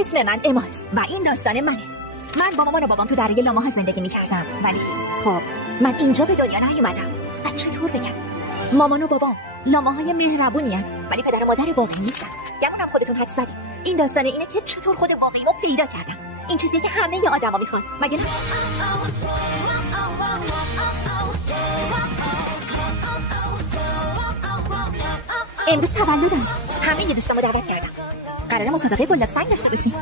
اسم من اماست و این داستان منه. من با مامان و بابام تو دریا لاماها زندگی میکردم، ولی خب من اینجا به دنیا نیومدم. و چطور بگم؟ مامان و بابام لاماهای مهربونی هستن، ولی پدر و مادر واقعی نیستن. گمونم خودتون حدس زدید. این داستان اینه که چطور خود واقعیمو پیدا کردم. این چیزی که همه آدما میخوان، مگه نه؟ امروز تولدم. همه دوستامو دعوت کردم. قراره مسابقه گلاب سنگ داشته باشیم.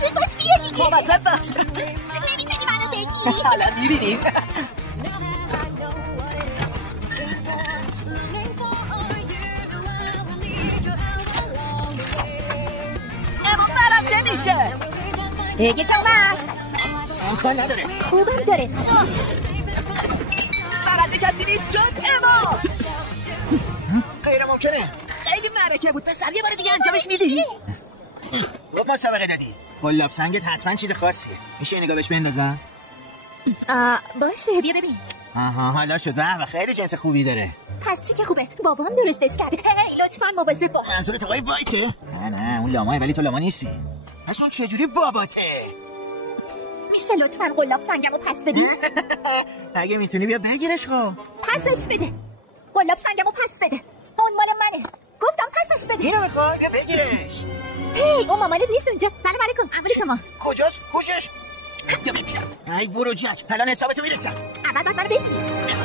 سپاس بیا دیگه. مواظب باش. نمیتونی منو بگی. حالا میبینیم. امون برم نمیشه. یکی اومد. امکان نداره. خوبم داره. برنده کسی نیست جز اما. غیر ممکنه. خیلی معرکه بود. پسر یه بار دیگه انجامش میدی؟ خب مسابقه دادی. گلاب سنگت حتما چیز خاصیه. میشه نگاه بهش بندازم؟ باشه بیا ببین. آها حالا شد. و خیلی جنس خوبی داره. پس چی که خوبه؟ بابام درستش کرده. لطفاً مواظب باش. منظورت آقای وایته؟ نه اون لاماه، ولی تو لاما نیستی. پس اون چجوری باباته؟ میشه لطفاً گلاب سنگمو پس بدی؟ اگه میتونی بیا بگیرش. خب پسش بده. گلاب سنگمو پس بده. اون مال منه. گفتم پسش بده. اینو میخوای؟ بیا بگیرش. اون مامانت نیست اونجا. سلام علیکم. اول شما. کجاست؟ کوشش. بیا بگیرم. ای ورو جک. الان حسابتو میرسم. اول بعد منو بگیر.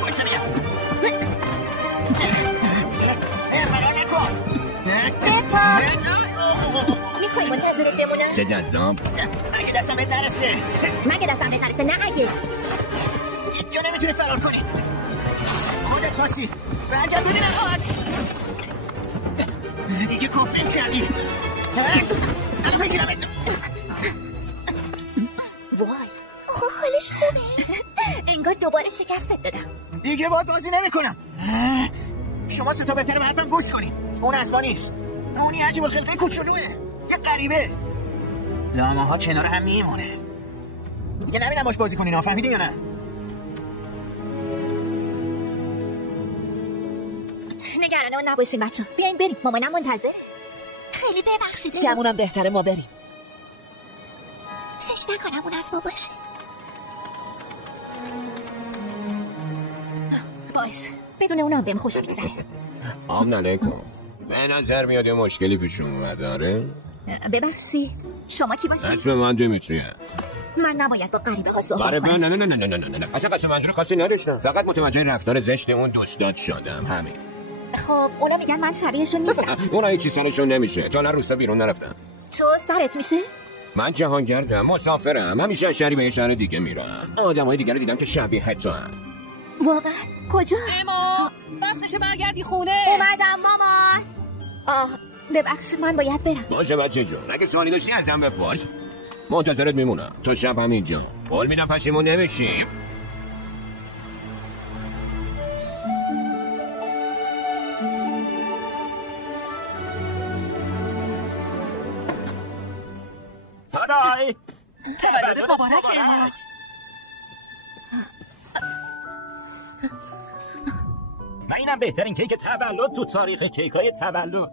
وایسا بیا. فرار نکن. میخوای منتظرت بمونم؟ چه جذاب. اگه دستم بهت نرسه. مگه دستم بهت نرسه؟ نه اگه. یک جا نمیتونی فرار کنی. خودت خواستی. برگرد بدون آهد. دیگه کفرم کردی. الان بگیرمت. وای حالش خوبه. انگار دوباره شکستت دادم. دیگه باید بازی نمیکنم. شما سه تا بهتره به حرفم گوش کنین. اون اسبا نیست. اونی عجیب الخلقه کوچولوئه. یه غریبه. لاماها کنار هم میمونه. دیگه نبینم باش بازی کنین. فهمیدین یا نه؟ نگران نباشین بچه‌ها. بیاین بریم. مامانم منتظره. خیلی ببخشید. گمونم بهتره ما بریم. فکر نکنم اون اسبا باشه. باش. بدون اونا بهم خوش میگذره. آمن علیکم. به نظر میاد یه مشکلی پیش اومد. آره؟ ببخشید. شما کی باشید؟ اسم من دیمیتریه. من نباید با غریبه ها صحبت کنم. نه. اصلا قصد منظور خاصی نداشتم. فقط متوجه رفتار زشت اون دوستات شدم. همین. خب اونا میگن من شبیهشون نیستم. اونا هیچی سرشون نمیشه. تا الان روستا بیرون نرفتم. تو سرت میشه؟ من جهانگردم، مسافرم. همیشه از شهری به یه شهر دیگه میرم. آدمای دیگه رو دیدم که شبیه تو هم. واقعا؟ کجا؟ اما دستش برگردی خونه. اومدم مامان. ببخشید من باید برم. باشه بچه جون. اگه سوالی داشتی ازم بپرس. منتظرت میمونم تا شب همینجا. قول میدم پشیمون نمیشیم. تادای تولد مبارک اما. و اینم بهترین کیک تولد تو تاریخ کیکای تولد.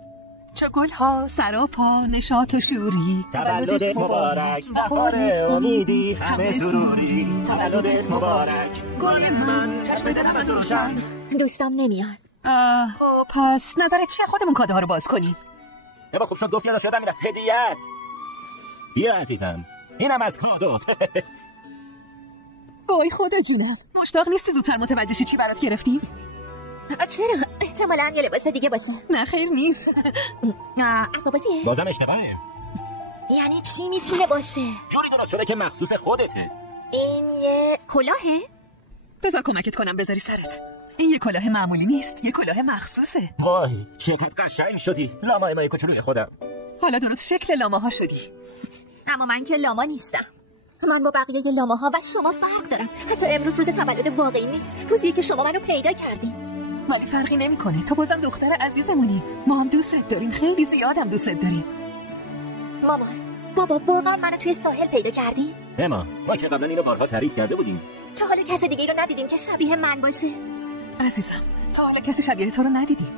چه گل‌ها سر و پا نشاط و شوری. تولدت مبارک بهار امیدی همه سروری. تولدت مبارک گل من چشم دلم از روشن. دوستام نمیاد. خب پس نظرت چیه خودمون کادوها رو باز کنیم؟ بابا خوب شد گفت یادش یادم میرفت. هدیه‌ات بیا عزیزم، اینم از کادوت. وای خدا جونم. مشتاق نیستی زودتر متوجه شی چی برات گرفتیم؟ چرا؟ احتمالاً یه لباس دیگه باشه. نه خیر نیست. اسباب بازیه؟ بازم اشتباهه. یعنی چی میتونه باشه؟ جوری درست شده که مخصوص خودته. این یه کلاهه؟ بذار کمکت کنم بذاری سرت. این یه کلاه معمولی نیست، یه کلاه مخصوصه. وای چقدر قشنگ شدی. لاما مای کوچولوی خودم. حالا درست شکل لاماها شدی. اما من که لاما نیستم. من با بقیه لاماها و شما فرق دارم. حتی امروز روز تولد واقعی نیست. روزی که شما منو پیدا کردین. ولی فرقی نمیکنه. تو بازم دختر عزیزمونی. ما هم دوستت داریم. خیلی زیادم دوستت داریم. مامان، بابا واقعا منو توی ساحل پیدا کردی؟ اما ما که قبلا اینو بارها تعریف کرده بودیم. تا حالا کس دیگه رو ندیدیم که شبیه من باشه؟ عزیزم تا حالا کسی شبیه تو رو ندیدیم.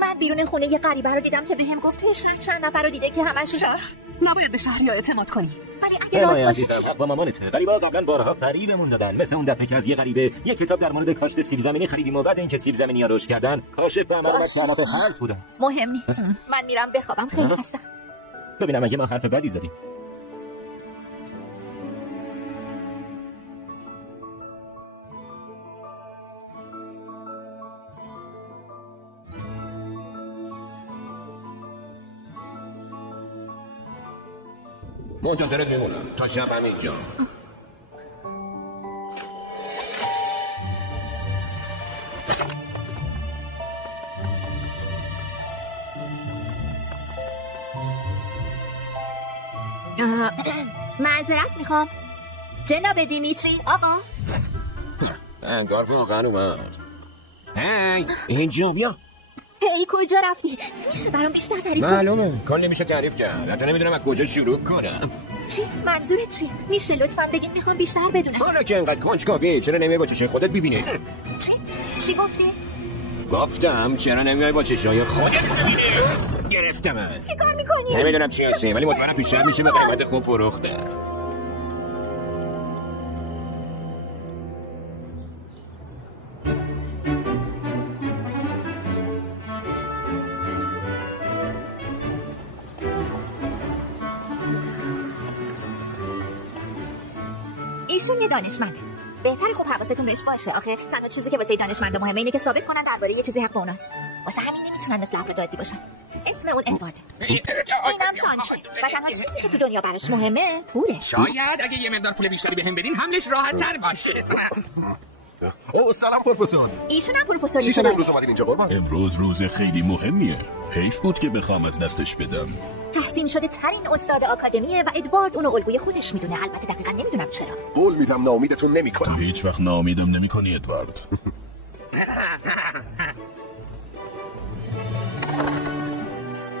من من بیرون خونه یه غریبه رو دیدم که بهم گفت توی شهر چند نفر رو دیده که همشون شهر نباید به شهری اعتماد کنی. ولی اگه راست باشه چی؟ حق با مامانته. غریبه‌ها قبلا بارها فریبمون دادن، مثل اون دفعه که از یه غریبه یه کتاب در مورد کاشت سیب زمینی خریدیم و بعد اینکه سیب زمینی‌ها رشد کردن کاشف عمل لعنت هرز بودن. مهم نیست. من میرم بخوابم، خیلی خستم. ببینم اگه ما حرف بدی زدیم. منتظرت میمونم تا شب همینجا. معذرت میخوام جناب دیمیتری آقا. انگار واقعا اومد. هی اینجا بیا. هی کجا رفتی؟ میشه برام بیشتر تعریف کنی؟ معلومه کار نمیشه تعریف کرد. حتی نمیدونم از کجا شروع کنم. چی؟ منظورت چی؟ میشه لطفاً بگید، میخوام بیشتر بدونم. حالا که انقدر کنجکاوی چرا نمیای با چشای خودت ببینی؟ چی گفتی؟ گفتم چرا نمیای با چشای خودت ببینی؟ گرفتمت. چیکار میکنی؟ نمیدونم چی هستی ولی مطمئنم تو شب میشه به قیمت خوب فروخته. ایشون یه دانشمنده. بهتره خب حواستون بهش باشه. آخه تنها چیزی که واسه دانشمنده مهمه اینه که ثابت کنن درباره یه چیزی حق اوناست. واسه همین نمیتونن مثل افراد باشن. اسم اون ادوارد. اینم سانچی. و تنها چیزی که تو دنیا براش مهمه پوله. شاید اگه یه مقدار پول بیشتری بهم بدین حملش راحت تر باشه. او سلام پروفسور. ایشون هم پروفسور چی شد امروز اومدین اینجا قربان؟ امروز روز خیلی مهمیه. حیف بود که بخوام از دستش بدم. تحسین شده ترین استاد آکادمیه و ادوارد اونو الگوی خودش میدونه. البته دقیقاً نمیدونم چرا. قول میدم ناامیدتون تو نمیکنم. هیچ وقت ناامیدم نمی‌کنی ادوارد.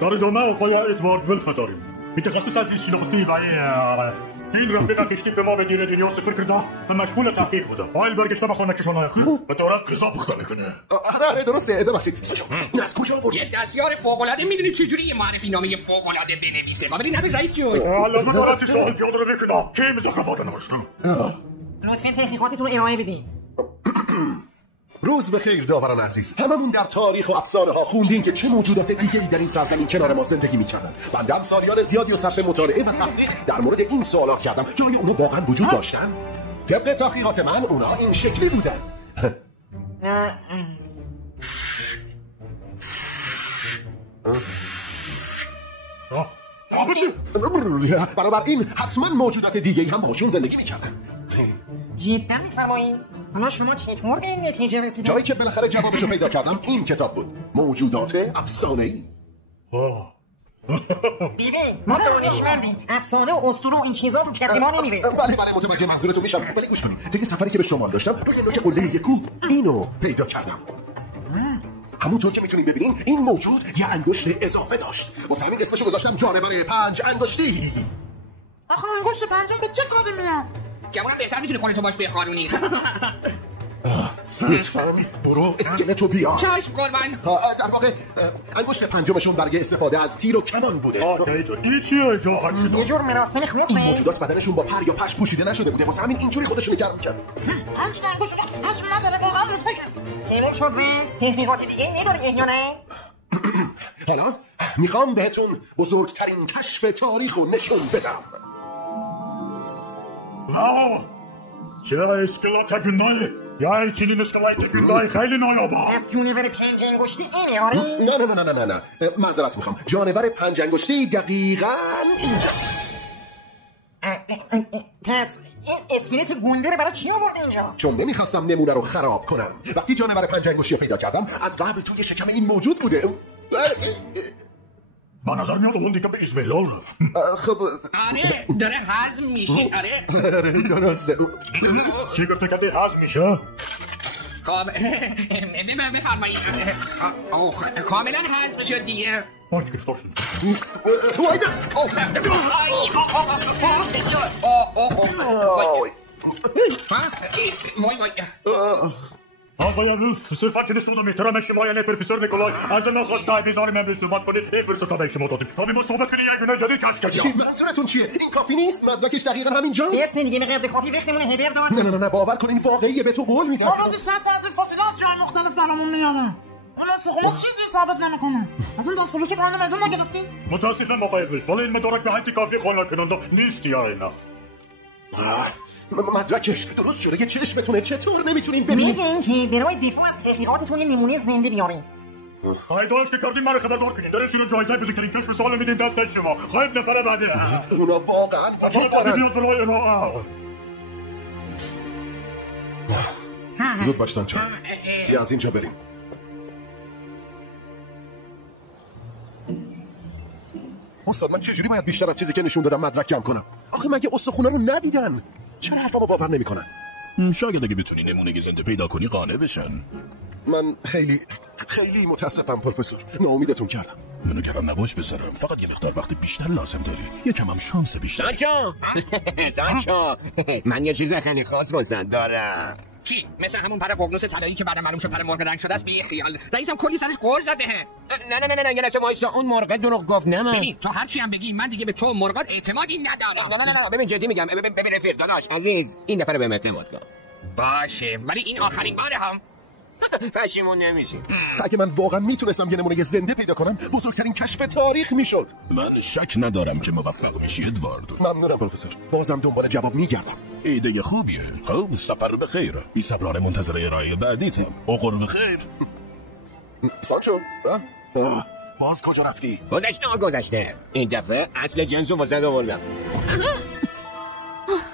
دارم آقای ادوارد ولف داریم. متخصص از زیست‌شناسی و این رفیق خیشتی به ما بدین دنیا سفر کرده و مشغول تحقیق بوده. آیل برگشته به خانه‌شون آخر و داره غذا پخته میکنه. آره درسته. ببخشید سجا این از کجا آوردی؟ یه دستیار فوق‌العاده میدونی چجوری یه معرفی نامه فوق‌العاده بنویسه؟ ما بریم نداشت رئیس جون. الله بگارتی ساحل پیاده رو بکنه. کی مزخرفات نوشتن؟ لطفاً تحقیقاتتون رو ارائه بدین. روز بخیر داوران عزیز. هممون در تاریخ و افسانه ها خوندیم که چه موجودات دیگه‌ای در این سرزمین کنار ما زندگی می‌کردن. بنده هم سالیان زیادی و صرف مطالعه و تحقیق در مورد این سوالات کردم که آیا اونا واقعا وجود داشتن؟ طبق تحقیقات من اونا این شکلی بودن. بنابراین حتما موجودات دیگه‌ای هم باشون زندگی می‌کردن. جدا میفرمایید؟ حالا شما چطور به این نتیجه رسیدید؟ جایی که بالاخره جوابشو پیدا کردم این کتاب بود. موجودات افسانه‌ای. ببین ما دانشمندیم. افسانه و اسطوره و این چیزا رو کردی ما نمیره. بله متوجه منظورتون میشم ولی گوش کنید. طی سفری که به شمال داشتم روی نوک قله کوه اینو پیدا کردم. همونطور که میتونید ببینین این موجود یه انگشت اضافه داشت. واسه همین اسمشو گذاشتم جانور پنج انگشتی. آخه انگشت پنجم به چه کاری میاد؟ گمونم بهتر میتونی خودتو باش بخارونی. لطفاً برو اسکلتو بیا. چشم قربان. در واقع انگشت پنجمشون برای استفاده از تیر و کمان بوده. این چیه جا هرچی یه جور مراسم خاصه. این موجودات بدنشون با پر یا پشم پوشیده نشده بوده. واسه همین اینجوری خودشون گرم می‌کردن. هیچ انگشت پشم نداره واقعا لطفاً. تموم شد به تحقیقات دیگه نداری یا نه؟ حالا میخوام بهتون بزرگترین کشف تاریخ رو نشون بدم. چه اسکلات گندای یا چنین اسکلات گندای خیلی نایابه. از جونور پنج انگشتی اینه آره؟ نه معذرت میخوام. جانور پنج انگشتی دقیقاً اینجاست. پس این اسکلت گنده رو برای چی آورده اینجا؟ چون نمیخواستم نمونه رو خراب کنم. وقتی جانور پنج انگشتی رو پیدا کردم از قبل توی شکم این موجود بوده. با نظر میاد اون دیگه به ایزبهلال رفت. خب آره داره هضم میشه. آره درسته. چی گفته که هضم میشه؟ خب بفرمایید. کاملا هضم شد دیگه. مارچ گرفتار شد. آقای ولف، صفت چه سود و محترم شما یعنی پروفسور نیکولای از ما خواسته بذاریم من به صحبت کنید. این فرصت تا به شما دادیم تا ما صحبت کنید. یک دونه جدید کشف چی کردیم. منظورتون چیه؟ این کافی نیست؟ مدرکش دقیقاً همینجاست. اسم دیگه مقدار کافی وقتمون هدر داد. نه باور کن این واقعیه، به تو قول میدم. روزی 100 تا از فاصله از جای مختلف برامون میاره. ولی سخوما چیزی ثابت نمیکنه. از این دستفروشی قانون بدون نگرفتیم. متاسفم آقای ولف، ولی این مدارک به حد کافی خانه کننده نیست یا نه. مدرکش درست شده که چشمتونه، چطور نمیتونیم ببینیم؟ میگن که برای دفاع از تحقیقاتتون یه نمونه زنده بیاریم. هایداش که کردیم مرا خبردار کنین. در این جایزه بزرگترین کشف سال میدیم دست شما. خواهید نفر بعدی. اونا واقعا عجیب دارن. بیاد برای ارائه. زود باش سانچو، بیا از اینجا بریم. استاد من چجوری باید بیشتر از چیزی که نشون دادم مدرک جمع کنم؟ آخه مگه استخونه رو ندیدن؟ چرا حرفامو باور نمیکنن؟ شاید اگه بتونی نمونه زنده پیدا کنی قانع بشن. من خیلی متاسفم پروفسور، ناامیدتون کردم. منو گران نباش بسرم، فقط یه مقدار وقت بیشتر لازم داری، یکم هم شانس بیشتر. سانچو من یه چیز خیلی خاص واسه دارم. چی؟ مثل همون پر قرنوس طلایی که بعد معلوم شد پر مرغ رنگ شده است. بی خیال رئیسم کلی سرش قرض زده. نه یه لحظه وایسا، اون مرغ دروغ گفت نه من. ببین تو هر چی هم بگی من دیگه به تو مرغات اعتمادی ندارم. نه ببین جدی میگم. ببین رفیق داداش عزیز، این دفعه بهم اعتماد کن. باشه ولی این آخرین باره هم. پشیمون نمیشی. اگه من واقعا میتونستم یه نمونه زنده پیدا کنم، بزرگترین کشف تاریخ میشد. من شک ندارم که موفق میشی ادوارد. ممنونم پروفسور، بازم دنبال جواب میگردم. ایده خوبیه. خب سفر بخیر. بی صبرانه منتظر ارائه بعدیتم. اوقر بخیر. سانچو باز کجا رفتی؟ گذشته. این دفعه اصل جنسو واسه آوردم.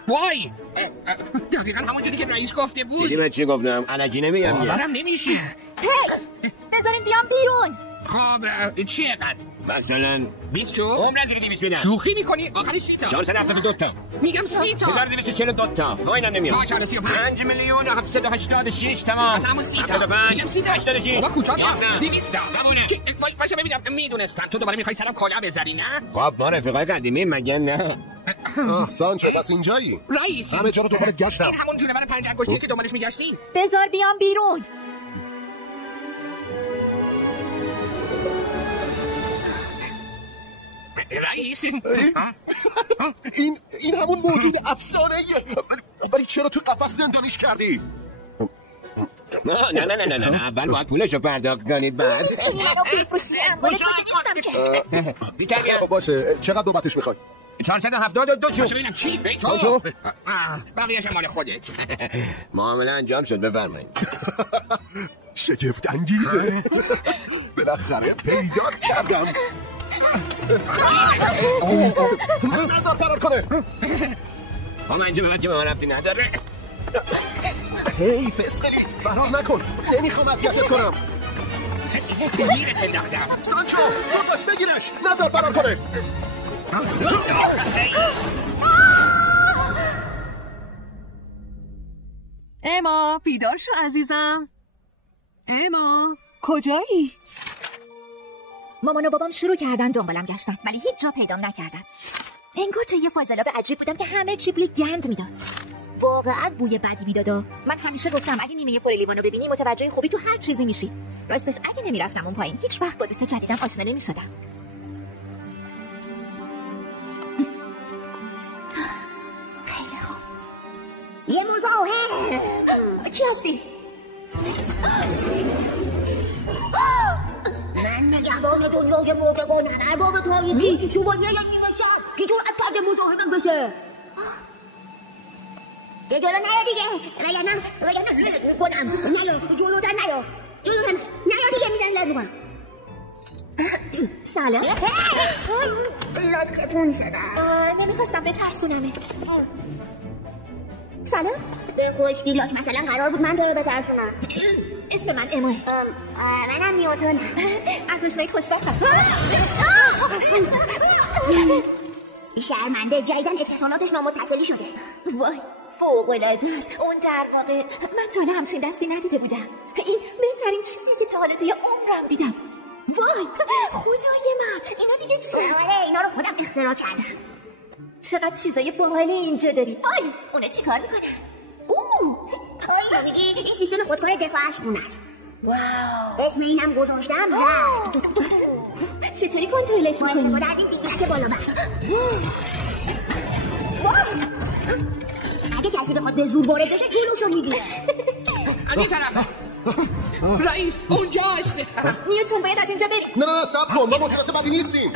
وای دقیقا همونجوری که رئیس گفته بود. دیدی من چی گفتم؟ الکی نمیگم. باورم نمیشه. بذارین بیام بیرون. خب چقدر؟ مثلا 20 شد؟ عمر از 200 میدم. شوخی میکنی؟ آخری 30 تا. 472 تا. میگم 30 تا. 1242 تا. تو اینا نمیام. 435 میلیون و 786 تمام. از همون 30 تا. میگم 30 تا 86. بابا کوتاه 200 تا. باشه ببینم میدونستم تو دوباره میخوای سرم کالا بذاری نه؟ خب ما رفیقای قدیمی مگه نه؟ سانچو پس اینجایی؟ رئیس همه جا رو دنبالت گشتم. این همون جونور 5 انگشتیه که دنبالش میگشتیم. بذار بیام بیرون. رئیس این همون موجود افسانه‌ایه. ولی چرا تو قفس زندانیش کردی؟ نه اول باید پولشو پرداخت کنید بعد. منو بفروشی اموال تو نیستم که. باشه چقدر بابتش میخوای؟ 472 باشه ببینم چی؟ سانچو بقیه‌اش مال خودت. معامله انجام شد بفرمایید. شگفت انگیزه. بالاخره پیدات کردم. نظر فرار کنه. با من اینجا به من که به من ربطی نداره. هی فسقلی فرار نکن، نمیخوام اذیتت کنم. میره چه دقدم. سانچو زودش بگیرش، نظر فرار کنه. اما بیدار شو عزیزم. اما کجایی؟ مامان و بابام شروع کردن دنبالم گشتن ولی هیچ جا پیدام نکردن. انگار چه یه فاضلاب عجیب بودم که همه چی بوی گند میداد. واقعا بوی بدی میداد. من همیشه گفتم اگه نیمه پر لیوانو ببینی متوجه خوبی تو هر چیزی میشی. راستش اگه نمیرفتم اون پایین هیچ وقت با دوست جدیدم آشنا نمیشدم. خیلی خوب. یه مزاحم. کی هستی؟ من نگهبان دنیای موجگانم، ارباب تاریکی، شوالیه نیمه شب که جرأت کرده مزاحمم بشه. جلو نیا دیگه، وگرنه کنم. نیا جلوتر نیا دیگه میدن لرد میکنم. سلام. لطفتون شدم. نمیخواستم بترسونمه. سلام. به خوشگیلاک مثلا قرار بود من تو رو بترسونم. اسم من امای. منم نیوتن. از آشنایی خوشبختم. شرمنده جدیدن اتصالاتش نامتصلی شده. وای فوق‌العاده است. اون در واقع من تا حالا همچین دستی ندیده بودم. این بهترین چیزیه که تا حالا توی عمرم دیدم. وای خدای من اینا دیگه چیه؟ اینا رو خودم اختراع کردم. چقدر چیزای باحال اینجا داری. آی اونا چی کار میکنن؟ میگی این سیستم خودکار دفاع از خونه است. واو اسم اینم گذاشتم چطوری کنترلش میکنی؟ استفاده از این دیگرک بالا بر. اگه کسی بخواد به زور وارد بشه جلوشو میگیره. از این طرف رئیس اونجاست. نیوتن باید از اینجا بریم. نه صبر کن، ما مطلقه بدی نیستیم.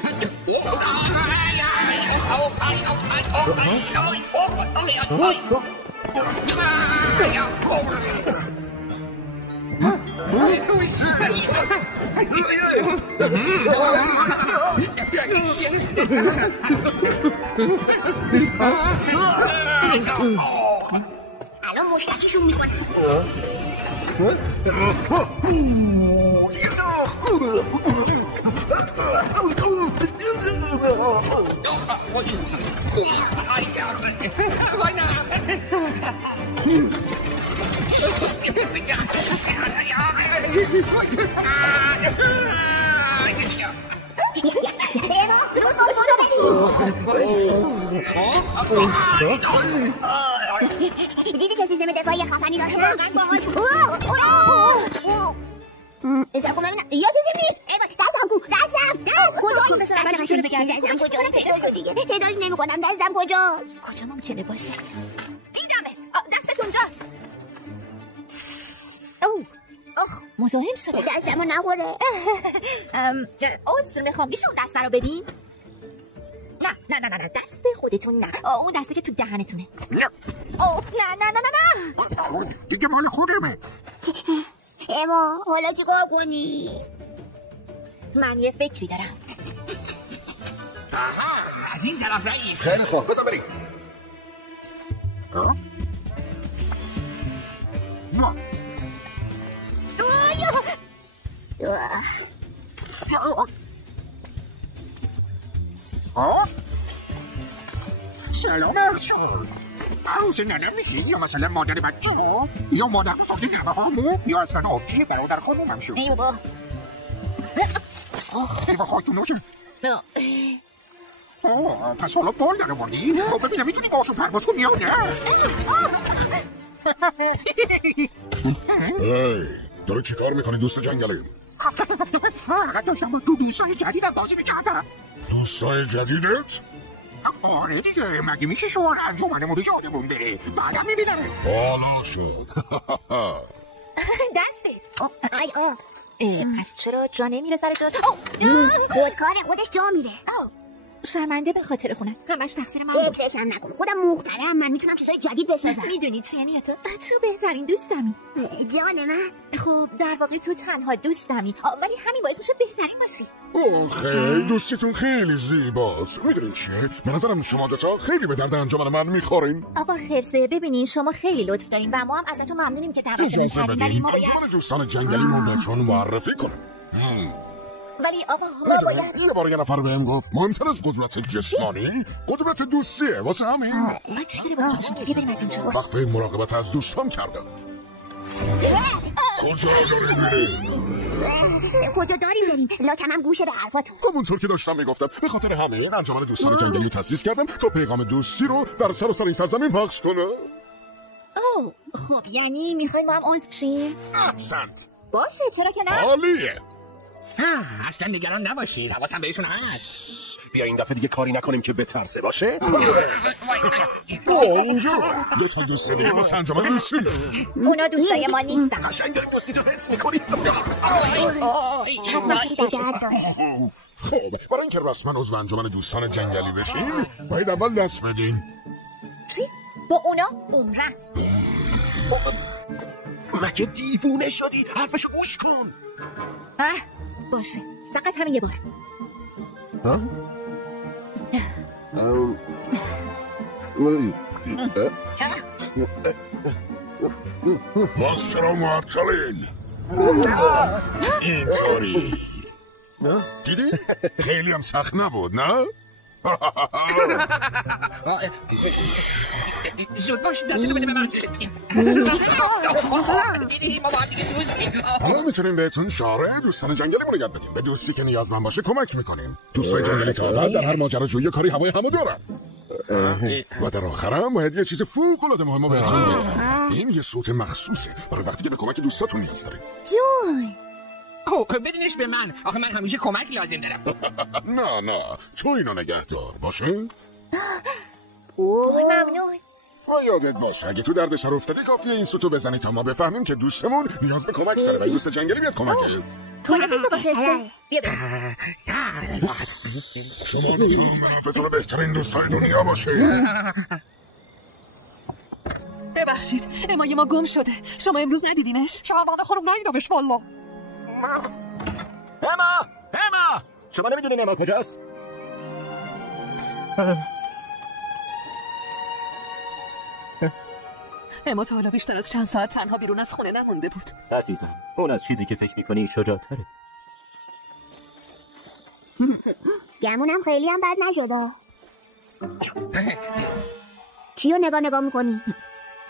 الان مشتکیشون میکنه. دیدی چه سیستم دفاعی خفنی داشته؟ ازا کنم یا چیزی نیست. دستم کجاییست؟ مثل رفتم شده بگردم. دستم کجاست؟ پیداش کن دیگه. پیداش نمی کنم. دستم کجاست؟ کجا ممکنه باشه؟ دیدمه. دستت اونجاست. مزاحم شده. دستمو نخوره. عذر میخوام. میشه اون دسته رو بدین؟ نه دست خودتون نه. اون دسته که تو دهنتونه. نه دیگه مال خودمه. اما حالا چیکار کنی؟ من یه فکری دارم. آها از این طرف رئیس. خیلی خوب بزن بریم. سلام ارسال. عروس ننه میشی یا مثلا مادر بچه ها یا مادر بزرگ نمه هامو یا اصلا آبجی برادر خانومم شد. ای بابا ایوا خواهتون نوشه. پس حالا بال داره بردی؟ خب ببینم میتونی باشو پرواز کنی یا نه؟ داره چی کار میکنی دوست جنگلی؟ فقط داشتم با تو دوستای جدیدم بازی میکردم. دوستای جدیدت؟ آره دیگه مگه میشه شما انجمنمو به یادمون بره بعدم میبینم. حالا شد. دستت پس چرا جا نمیره سر جا؟ خودکار خودش جا میره. شرمنده به خاطر خونه همش تقصیر من. فکرشم نکن خودم مخترم. من میتونم چیزای جدید بسازم. میدونی چیه نیاتو؟ تو بهترین دوستمی. جان من. خب در واقع تو تنها دوستمی ولی همین باعث میشه بهترین باشی. خیلی دوستیتون خیلی زیباست. میدونین چیه؟ به نظرم شما دوتا خیلی به درد انجمن من میخورین. آقا خرسه ببینین شما خیلی لطف دارین و ما هم ازتون ممنونیم که دعوتمون کردین ولی ما انجمن دوستان جنگلیمون بهتون معرفی کنم. ولی آقا ما باید یه بار یه نفر بهم گفت مهمتر از قدرت جسمانی قدرت دوستیه. واسه همین ما چیکاری واسه میشه بریم از اینجا. وقفه مراقبت از دوستان کردم. کجا داریم بریم؟ لاکم گوشه به حرفاتون. همونطور که داشتم میگفتم به خاطر همین انجمن دوستان جنگلی رو تأسیس کردم تا پیغام دوستی رو در سراسر این سرزمین پخش کنه. خب یعنی میخوایم ما هم عضو شیم؟ احسنت. باشه چرا که نه؟ عالیه. اصلا نگران نباشید حواسم بهشون هست. بیا این دفعه دیگه کاری نکنیم که بترسه باشه. اونجا دو تا دوست دیگه با انجمن دوستی. اونا دوستای ما نیستن. قشنگ داری دوستی تو حس میکنی. خب برای اینکه رسما عضو انجمن دوستان جنگلی بشین باید اول دست بدین. چی؟ با اونا عمرن. مگه دیوونه شدی؟ حرفشو گوش کن. باشه فقط همین یه بار. باز چرا معطلین؟ اینطوری دیدی؟ خیلی هم سخت نبود نه؟ زود باش دستتو بده به من. دیدی ما با هم دیگه دوستیم. حالا میتونیم بهتون شعار دوستان جنگلیمون یاد بدیم. به دوستی که نیازمند باشه کمک میکنیم. دوستای جنگلی تا بعد در هر ماجراجویی کاری هوای همو دارن. و در آخرم باید یه چیز فوق‌العاده مهم بهتون بگم. این یه صوت مخصوصه برای وقتی که به کمک دوستاتون نیاز داریم. جون بدینش به من. آخه من همیشه کمک لازم دارم. نه تو اینو نگهدار باشه. ممنون. یادت باشه اگه تو دردسر افتادی کافیه این صوتو بزنی تا ما بفهمیم که دوستمون نیاز به کمک داره و دوست جنگلی میاد کمکت. بیا شما دوتون منافظان بهترین دوستای دنیا باشه. ببخشید امای ما گم شده. شما امروز ندیدینش؟ شهرمنده خانم ندیدمش والله. اما شما نمیدونین اما کجاست؟ اما تا حالا بیشتر از چند ساعت تنها بیرون از خونه نمونده بود. عزیزم اون از چیزی که فکر میکنی شجاع‌تره. گمونم خیلی هم بد نشده. چیو نگاه میکنی؟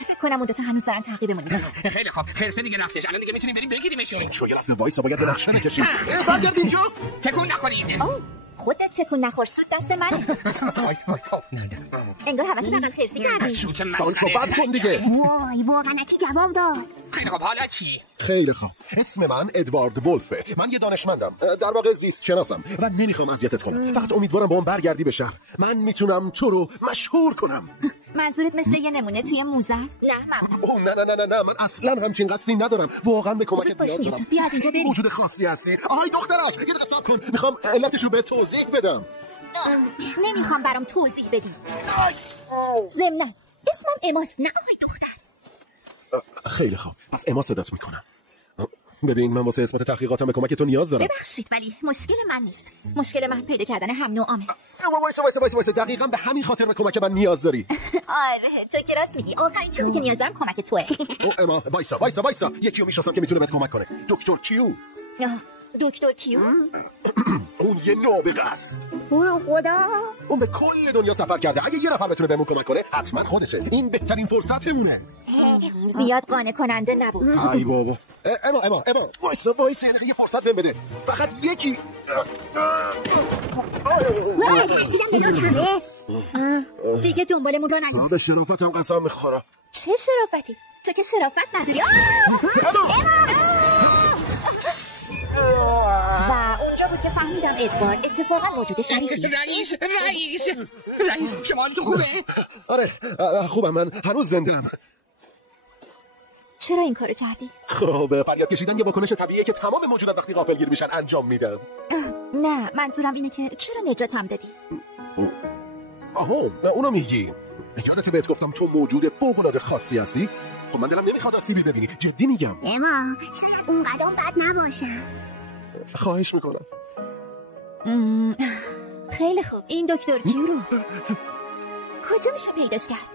فکر کنم اون دوتا هنوز دارن تعقیبمون میکنن. خیلی خوب خرسه دیگه رفتش. الان دیگه میتونیم بریم بگیریمشون. چو یه لحظه وایسا باید نقشه نکشیم. برگرد اینجا. تکون نخورید. خودت تکون نخور سود دست منه. انگار حواست به خرسی کردی. سانچو بس کن دیگه. وای واقعا کی جواب داد؟ خیلی خوب حالا چی؟ خیلی خوب اسم من ادوارد ولفه. من یه دانشمندم، در واقع زیست شناسم و نمیخوام اذیتت کنم. فقط امیدوارم با اون برگردی به شهر. من میتونم تو رو مشهور کنم. منظورت مثل یه نمونه توی موزه است؟ نه ممنون. نه من اصلا همچین قصدی ندارم. واقعا به کمکت نیاز دارم. بیا از اینجا بریم. موجود خاصی هستی. آهای دخترک یه دقیقه صبر کن. میخوام علتشو به توضیح بدم. نمیخوام برام توضیح بدی. ضمناً اسمم اماست نه آهای دختر. خیلی خوب پس اما صدات میکنم. ببین من واسه اسمت تحقیقاتم به کمک تو نیاز دارم. ببخشید ولی مشکل من نیست. مشکل من پیدا کردن هم نوعامه. وایسا دقیقاً به همین خاطر به کمک من نیاز داری. آره تو که راست میگی. آخرین چیزی که نیاز دارم کمک توئه. اما وایسا یکیو میشناسم که میتونه بهت کمک کنه. دکتر کیو. دکتر کیو؟ اون یه نابغه است. خدا اون به کل دنیا سفر کرده. اگه یه نفر بتونه بهمون کمک کنه حتما خودشه. این بهترین فرصتمونه. زیاد قانع کننده نبود. ای بابا. اما وایسا یه فرصت بهم بده. فقط یکی. دیگه دنبالمون رو نیا. به شرافتم قسم میخورم. چه شرافتی؟ تو که شرافت نداری. و اونجا بود که فهمیدم ادوارد اتفاقا موجود شریفیه. رئیس شما حالتون خوبه؟ آره خوبم. من هنوز زنده‌ام. چرا این کارو کردی؟ خب فریاد کشیدن یه واکنش طبیعیه که تمام موجودات وقتی غافلگیر میشن انجام میدن. نه منظورم اینه که چرا نجاتم دادی؟ اونو میگی. یادت بهت گفتم تو موجود فوق‌العاده خاصی هستی؟ خب من دلم نمیخواد آسیبی ببینی. جدی میگم. اما شاید اون قدم بد نباشه. خواهش میکنم. خیلی خوب. این دکتر کیو رو کجا میشه پیداش کرد؟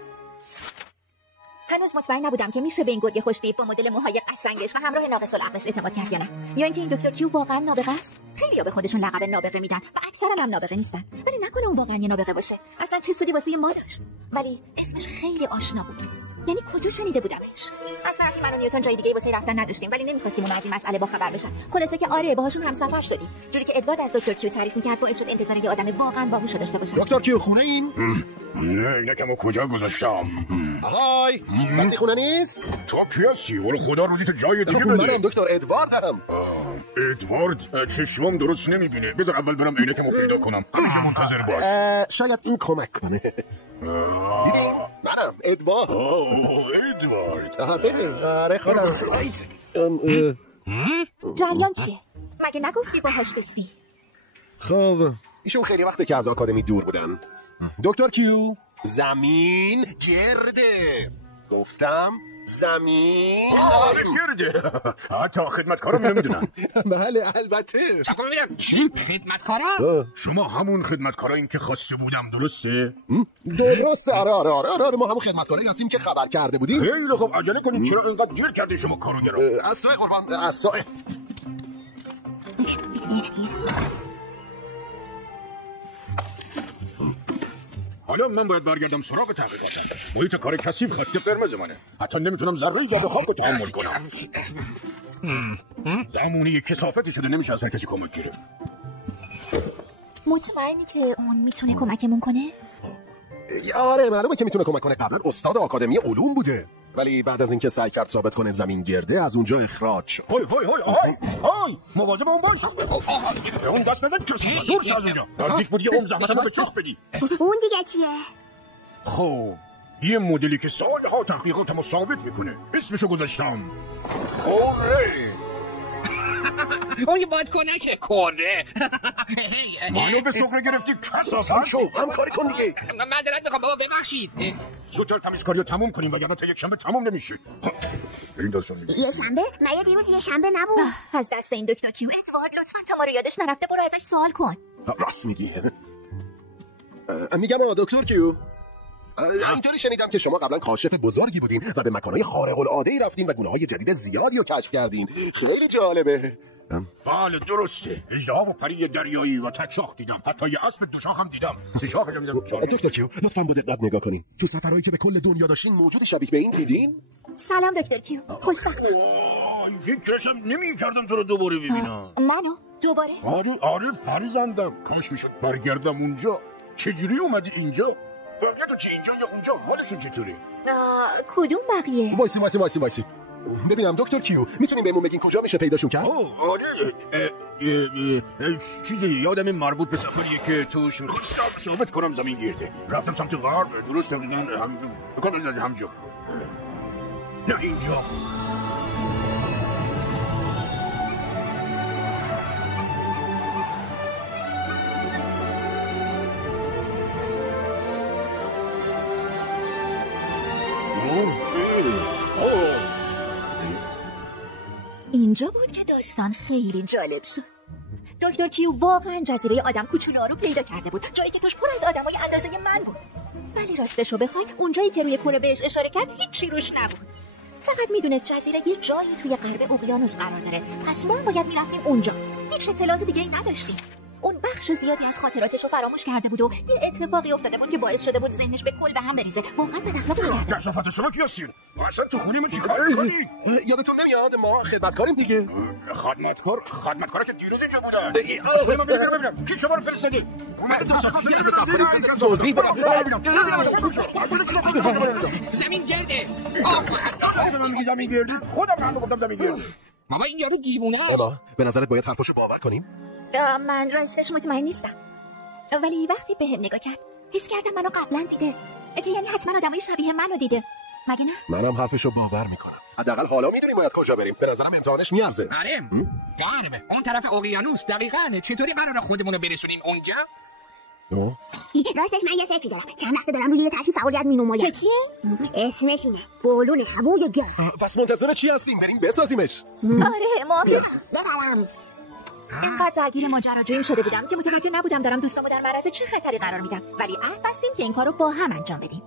هنوز مطمئن نبودم که میشه به این گرگ خوشتیپ با مدل موهای قشنگش و همراه ناقص العقلش اعتماد کرد یا نه، یا اینکه این دکتر کیو واقعا نابغه است. خیلی‌ها به خودشون لقب نابغه میدن و اکثرا هم نابغه نیستن، ولی نکنه اون واقعا یه نابغه باشه. اصلا چه سودی واسه ما داشت؟ ولی اسمش خیلی آشنا بود. یعنی کجا شنیده بودمش؟ از طرفی من و نیوتن جای دیگه واسه رفتن نداشتیم، ولی نمی‌خواستیم اون از این مسئله باخبر بشن. خلاصه که آره باهاشون هم سفر شدیم. جوری که ادوارد از دکتر کیو تعریف می‌کرد باعث شد انتظار یه آدم واقعا باهوش داشته باشم. دکتر کیو خونه این؟ نه اینکمو کجا گذاشتم؟ آهای کسی خونه نیست؟ تو کی هستی؟ ولو خدا روزیت جای دیگه بده. منم دکتر ادواردم. ادوارد چشمام درست نمیبینه. بذار اول برم عینکمو پیدا کنم. همینجا منتظر باش. شاید این کمک کنه. دیدی؟ منم ادوارد. ادوارد. آره خودم. جریان چیه؟ مگه نگفتی باهاش دوستی؟ خب ایشون خیلی وقته که از آکادمی دور بودن. دکتر کیو زمین گرده. گفتم زمین گرده. حتی خدمتکارم نمیدونن. بله البته. چکو ببینم چی؟ خدمتکارم؟ شما همون خدمتکارایین که خواسته بودم درسته؟ درسته. آره ما همون خدمتکارایی هستیم که خبر کرده بودیم. خیلی خوب عجله کنید. چرا اینقدر دیر کردین شما کارو اصلا قربان اصلا. حالا من باید برگردم سراغ تحقیقاتم. محیط کار کثیف خط قرمز منه. حتی نمیتونم ذره‌ای گرد خاک رو تحمل کنم. زمونی کثافتی شده نمیشه از هر کسی کمک گرفت. مطمئنی که اون میتونه کمکمون کنه؟ آره معلومه که میتونه کمک کنه. قبلا استاد آکادمی علوم بوده، ولی بعد از اینکه سعی کرد ثابت کنه زمین گرده از اونجا اخراج شد. های مواظب اون باش. اون دست نزن کسی دور از اونجا. نزدیک بود یه زحمتمو به چخ بدی. اون دیگه چیه؟ خب یه مدلی که سالها تحقیقاتمو ثابت میکنه. اسمشو گذاشتم کره. اون یه بادکنکه کره. منو به سخره گرفتی کسافت. شو همکاری کن دیگه. معذرت میخوام بابا ببخشید. زودتر تمیزکاریو تموم کنیم وگرنه تا یک شنبه تموم نمیشه. این داستان یه شنبه؟ مگه دیروز یه شنبه نبود؟ از دست این دکتر کیو ادوارد لطفا تا ما رو یادش نرفته برو ازش سوال کن. راست میگی. میگم دکتر کیو، اینطوری شنیدم که شما قبلا کاشف بزرگی بودین و به مکانهای خارق العاده‌ای رفتین و گونه‌های جدید زیادی رو کشف کردین. خیلی جالبه. بله درسته. اژدها و پری دریایی و تک شاخ دیدم. حتی یه اسب دو شاخ هم دیدم. سه شاخش هم دیدم. دکتر کیو لطفاً با دقت نگاه کنین. تو سفرهایی که به کل دنیا داشتین موجودی شبیه به این دیدین؟ سلام دکتر کیو، خوشبختی. فکرشم نمی‌کردم تو رو دوباره ببینم. منو دوباره؟ آره فرزندم. کاش میشد برگردم اونجا. چجوری اومدی اینجا؟ بقیه تو چه اینجا یا اونجا؟ حالشون چطوری؟ کدوم بقیه؟ وایسی ببینم دکتر کیو میتونیم بهمون بگین کجا میشه پیداشون کرد؟ آره چیزی یادم این مربوط به سفریه که توش میخواستم ثابت کنم زمین گرده. رفتم سمت غرب. درست دقیقاً همجا. نه اینجا. اینجا بود که داستان خیلی جالب شد. دکتر کیو واقعا جزیره آدم کوچولوها رو پیدا کرده بود، جایی که توش پر از آدمای اندازه من بود. ولی راستشو بخوای اونجایی که روی کره بهش اشاره کرد هیچی روش نبود. فقط میدونست جزیره یه جایی توی غرب اقیانوس قرار داره. پس ما باید میرفتیم اونجا. هیچ اطلاعات دیگه ای نداشتیم. اون بخش زیادی از خاطراتش رو فراموش کرده بود و یه اتفاقی افتاده بود که باعث شده بود ذهنش به کل به هم بریزه. واقعا بد اخلاقش کرده. کثافت شما کی هستین؟ اصلا تو خونه من چیکار می‌کنی؟ یادتون نمیاد ما خدمتکاریم دیگه. خدمتکار که دیروز اینجا بودن. اصلا من ببینم کی شما رو فرستاده؟ اومد تو توضیح زمین گرده. من میگم زمین گرده. خودم گفتم زمین گرده. بابا این یارو دیوونه است. به نظرت باید حرفاشو باور کنیم؟ من راستش مطمئن نیستم، ولی وقتی به هم نگاه کرد حس کردم منو قبلا دیده، که یعنی حتما آدمای شبیه منو دیده. مگه نه؟ منم حرفشو باور میکنم. حداقل حالا میدونیم باید کجا بریم. به نظرم امتحانش میارزه. آره غرب اون طرف اقیانوس. دقیقاً چطوری قراره خودمون رو برسونیم اونجا؟ راستش من یه فکری دارم. چند وقته دارم روی یه ترکیب فعالیت مینمایم. که چیه؟ اسمش اینه بالون هوای گرم. پس منتظر چی هستیم؟ بریم بسازیمش. آره موافقم. ببرم. اینقدر درگیر ماجراجویی شده بودم که متوجه نبودم دارم دوستامو در معرض چه خطری قرار میدم، ولی عهد بستیم که این کارو با هم انجام بدیم.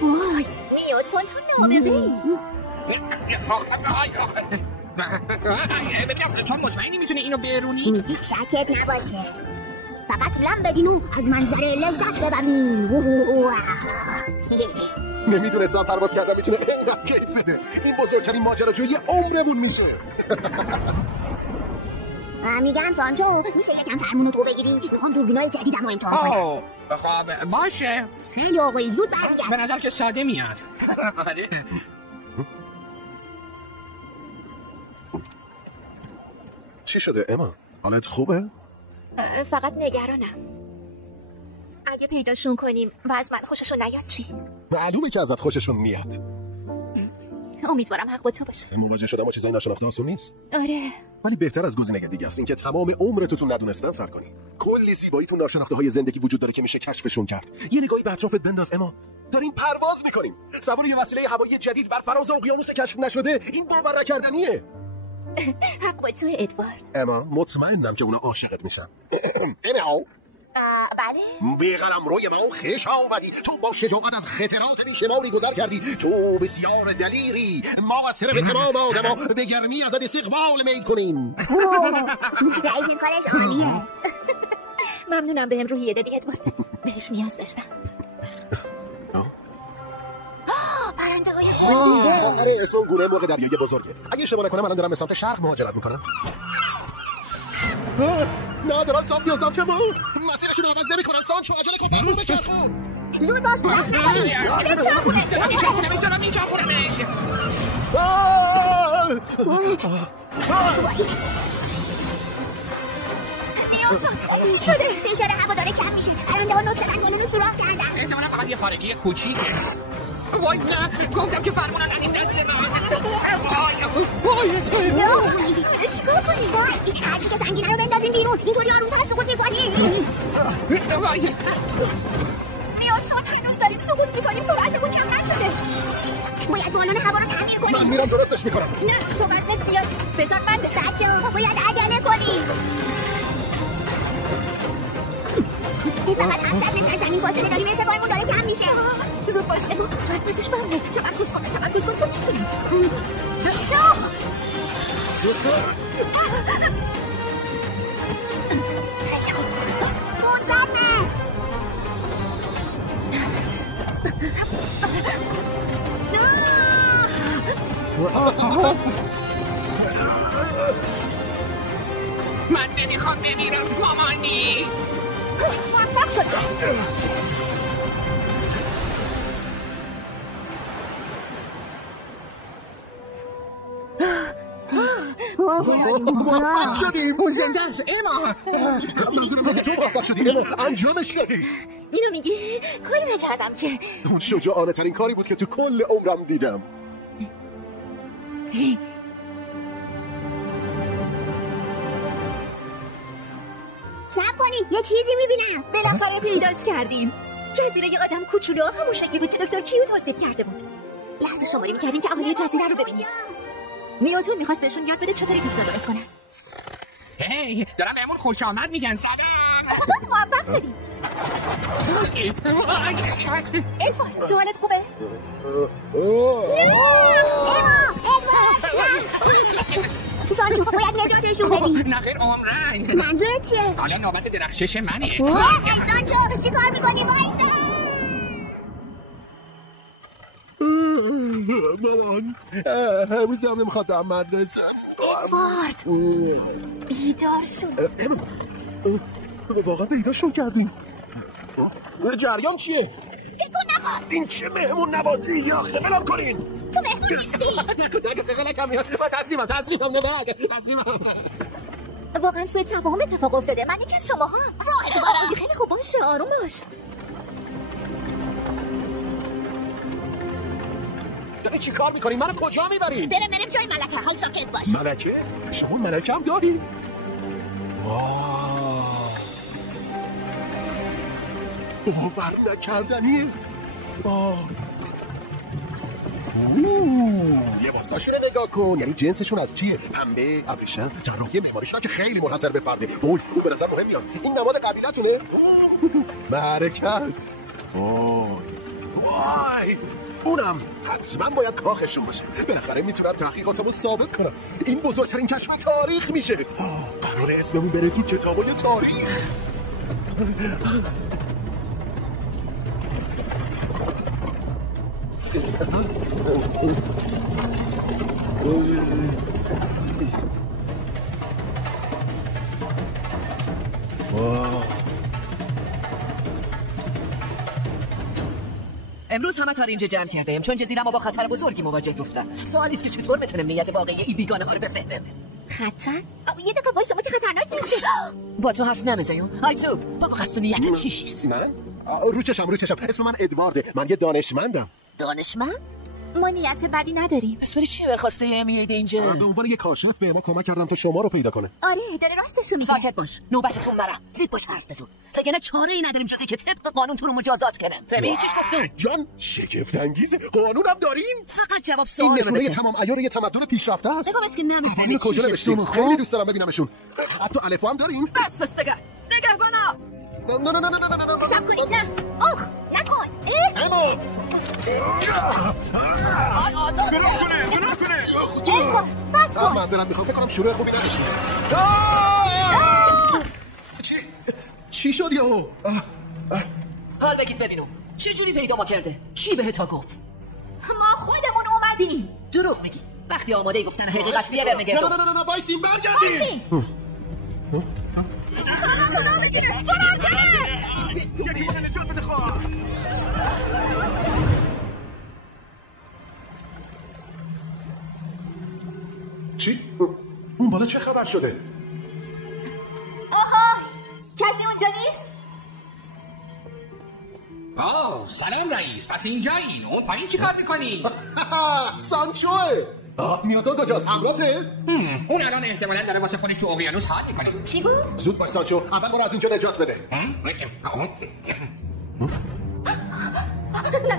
وای میو تو نابغه‌ای. ببینم تو مطمئنی میتونی اینو برونی؟ شکت نباشه، فقط لم بدین و از منظره لذت ببرین. نمیدونستم پرواز کردن میتونه اینقدر کیف بده. این بزرگترین ماجراجویی عمرمون میشه. میگم سانچو میشه یکم فرمونو تو بگیری؟ میخوام دوربینای جدیدمو امتحان کنم. خب باشه. خیلی آقای زود برگرد. به نظر که ساده میاد. آره. چی شده اما؟ حالت خوبه؟ فقط نگرانم. اگه پیداشون کنیم و از من خوششون نیاد چی؟ معلومه که ازت خوششون میاد. امیدوارم حق با تو باشه. مواجه شدن با چیزای ناشناخته آسون نیست. آره. ولی بهتر از گزینه دیگه است اینکه تمام عمرت تو ندونستن سر کنی. کلی زیبایی تو ناشناخته های زندگی وجود داره که میشه کشفشون کرد. یه نگاهی به اطرافت بنداز اما. داریم پرواز میکنیم. سوار یه وسیله هوایی جدید بر فراز اقیانوس کشف نشده. این باور نکردنیه. حق با تو ادوارد. اما مطمئنم که اونا عاشقت میشن. اما بله. بیغلم روی ما خوش آمدی. تو با شجاعت از خطرات بیشماری گذر کردی. تو بسیار دلیری. ما از سر به تمام آدما به گرمی ازت استقبال می کنیم. از این کارش عالیه. ممنونم بهم روحیه دادی ادوارد. بهش نیاز داشتم. پرنده های هندی. آره اسم اون گونه مرغ دریایی بزرگه. اگه اشتباه نکنم الان دارم به سمت شرق مهاجرت میکنم. نه دارن صاف بیان سمت ما. مسیرشون عوض نمیکنن. سانچو عجله کن فرمون بچرخون. زود باش نیام جان چی شده؟ سیشار هوا داره کم میشه. پرنده ها نطفه قنگانه رو سوراخ کردن. احتمالا فقط یه خارگی کوچیکه. وای نه گفتم که فرمانم این دست من. چیکار کنیم؟ هرچی که سنگینه رو بندازیم بیرون. اینطوری آروم‌تر سقوط می‌کنیم. نیام جان هنوز داریم سقوط می‌کنیم. سرعتمون کم نشده. باید بالون هوا رو تعمیر کنیم. من میرم درستش میکنم. نه تو وزنت زیاد. بذار من بچه‌ها باید عجله کنیم. این فقط همسر چند زمین فاصله داریم. ارتفاعمون داره کم میشه. زود باش اما تو از پسش برمه. تمرکز کن تو میتونی. من نمیخوام بمیرم مامانی. موفق شد. موفق شدیم. زنده است اما. منظورم که تو موفق شدی اما انجامش دادی. اینو میگی کاری نکردم که. اون شجاعانه ترین کاری بود که تو کل عمرم دیدم. صبر کنید یه چیزی میبینم. بالاخره پیداش کردیم. جزیره ی آدم کوچولو همون شکلی بود که دکتر کیو توصیف کرده بود. لحظه شماری میکردیم که اهالی جزیره رو ببینیم. نیوتون میخواست بهشون یاد بده چطوری پیتزا درست کنن. هی دارم بهمون خوش آمد میگن. سلام. موفق شدیم. ادوارد تو حالت خوبه؟ سانچو باید نجاتشون بدی. نخیر عمرنگ. منظورت چیه؟ حالا نوبت درخشش منه. ای سانچو چی کار میکنی وایسا؟ من هنوز دارم نمیخواد در مدرسه. ادوارد بیدار شد. واقعا پیداشون کردیم. جریان چیه؟ تکون نخور. این چه مهمون نوازی یا خبرم کنین. تو مهمون نیستی. من تسلیمم واقعا سوی تفاهم اتفاق افتاده. من یکی از شماها. خیلی خوب باشه آروم باش. داری چی کار میکنی؟ منو کجا میبرین؟ بریم جای ملکه. حال ساکت باش. ملکه؟ شما ملکه هم داری؟ باور نکردنیه. لباساشون نگاه کن. یعنی جنسشون از چیه؟ پنبه، ابریشم، جراحی معماریشون که خیلی منحصر به فرده. اون به نظر مهم میاد. این نماد قبیلتونه؟ معرکه است. وای اونم حتما باید کاخشون باشه. بالاخره میتونم تحقیقاتمو ثابت کنم. این بزرگترین کشف تاریخ میشه. قرار اسممون بره تو کتابای تاریخ. امروز همه تر اینجا جمع کرده ایم چون جزیره ما با خطر بزرگی مواجه گفتن. سوالی است که چطور بتونیم نیت واقعی این بیگانه ها رو بفهمیم. خطر؟ یه دفعه وایسا ما که خطرناک نیستی. با تو حرف نمیزنم. های تو بابا قصد و نیتت چیست؟ من رو چشم اسم من ادوارده. من یه دانشمندم. دانشمند؟ ما نیت بدی نداریم. پس برای چی برخواسته میاید اینجا؟ به عنوان یه کاشف به ما کمک کردم تا شما رو پیدا کنه. آره داره راستشو میگه. ساکت باش، نوبتتون برم. زید باش حرف بزن. دیگه چاره‌ای نداریم جز اینکه طبق قانون تو رو مجازات کنم. فهمیدی چیش گفتم؟ جان شگفت انگیزه. قانونم دارین؟ فقط جواب سوال این نشونه بده. تمام عیار یه تمدن پیشرفته است. نگاه بس که نمی‌فهمی کجا چیش نوشتیم؟ اسمو خیلی دوست دارم ببینمشون. حتی الفبا هم دارین؟ بس استگا. نگهبانا. نه. سب کنید نه. آخ نکن. اما بس کن. معذرت میخوام فکر کنم شروع خوبی نداشتیم. چی شد یهو؟ حال بگید ببینم چجوری پیدا ما کرده؟ کی بهتا گفت؟ ما خودمون اومدیم. دروغ میگی. وقتی آماده گفتن حقیقت بیا برم نگردم. نه وایسین برگردین. فرار بگیره. فرار کنش. یکی من نجات بده خواه. چی؟ اون بالا چه خبر شده؟ آهای کسی اونجا نیست؟ سلام رئیس. پس اینجایین. اون پایین چی کار میکنی؟ سانچوه. نیوتن کجاست؟ همراته؟ اون الان احتمالاً داره واسه خودش تو اقیانوس حال میکنه. چی گفت؟ زود باش سانچو، اول ما رو از اینجا نجات بده.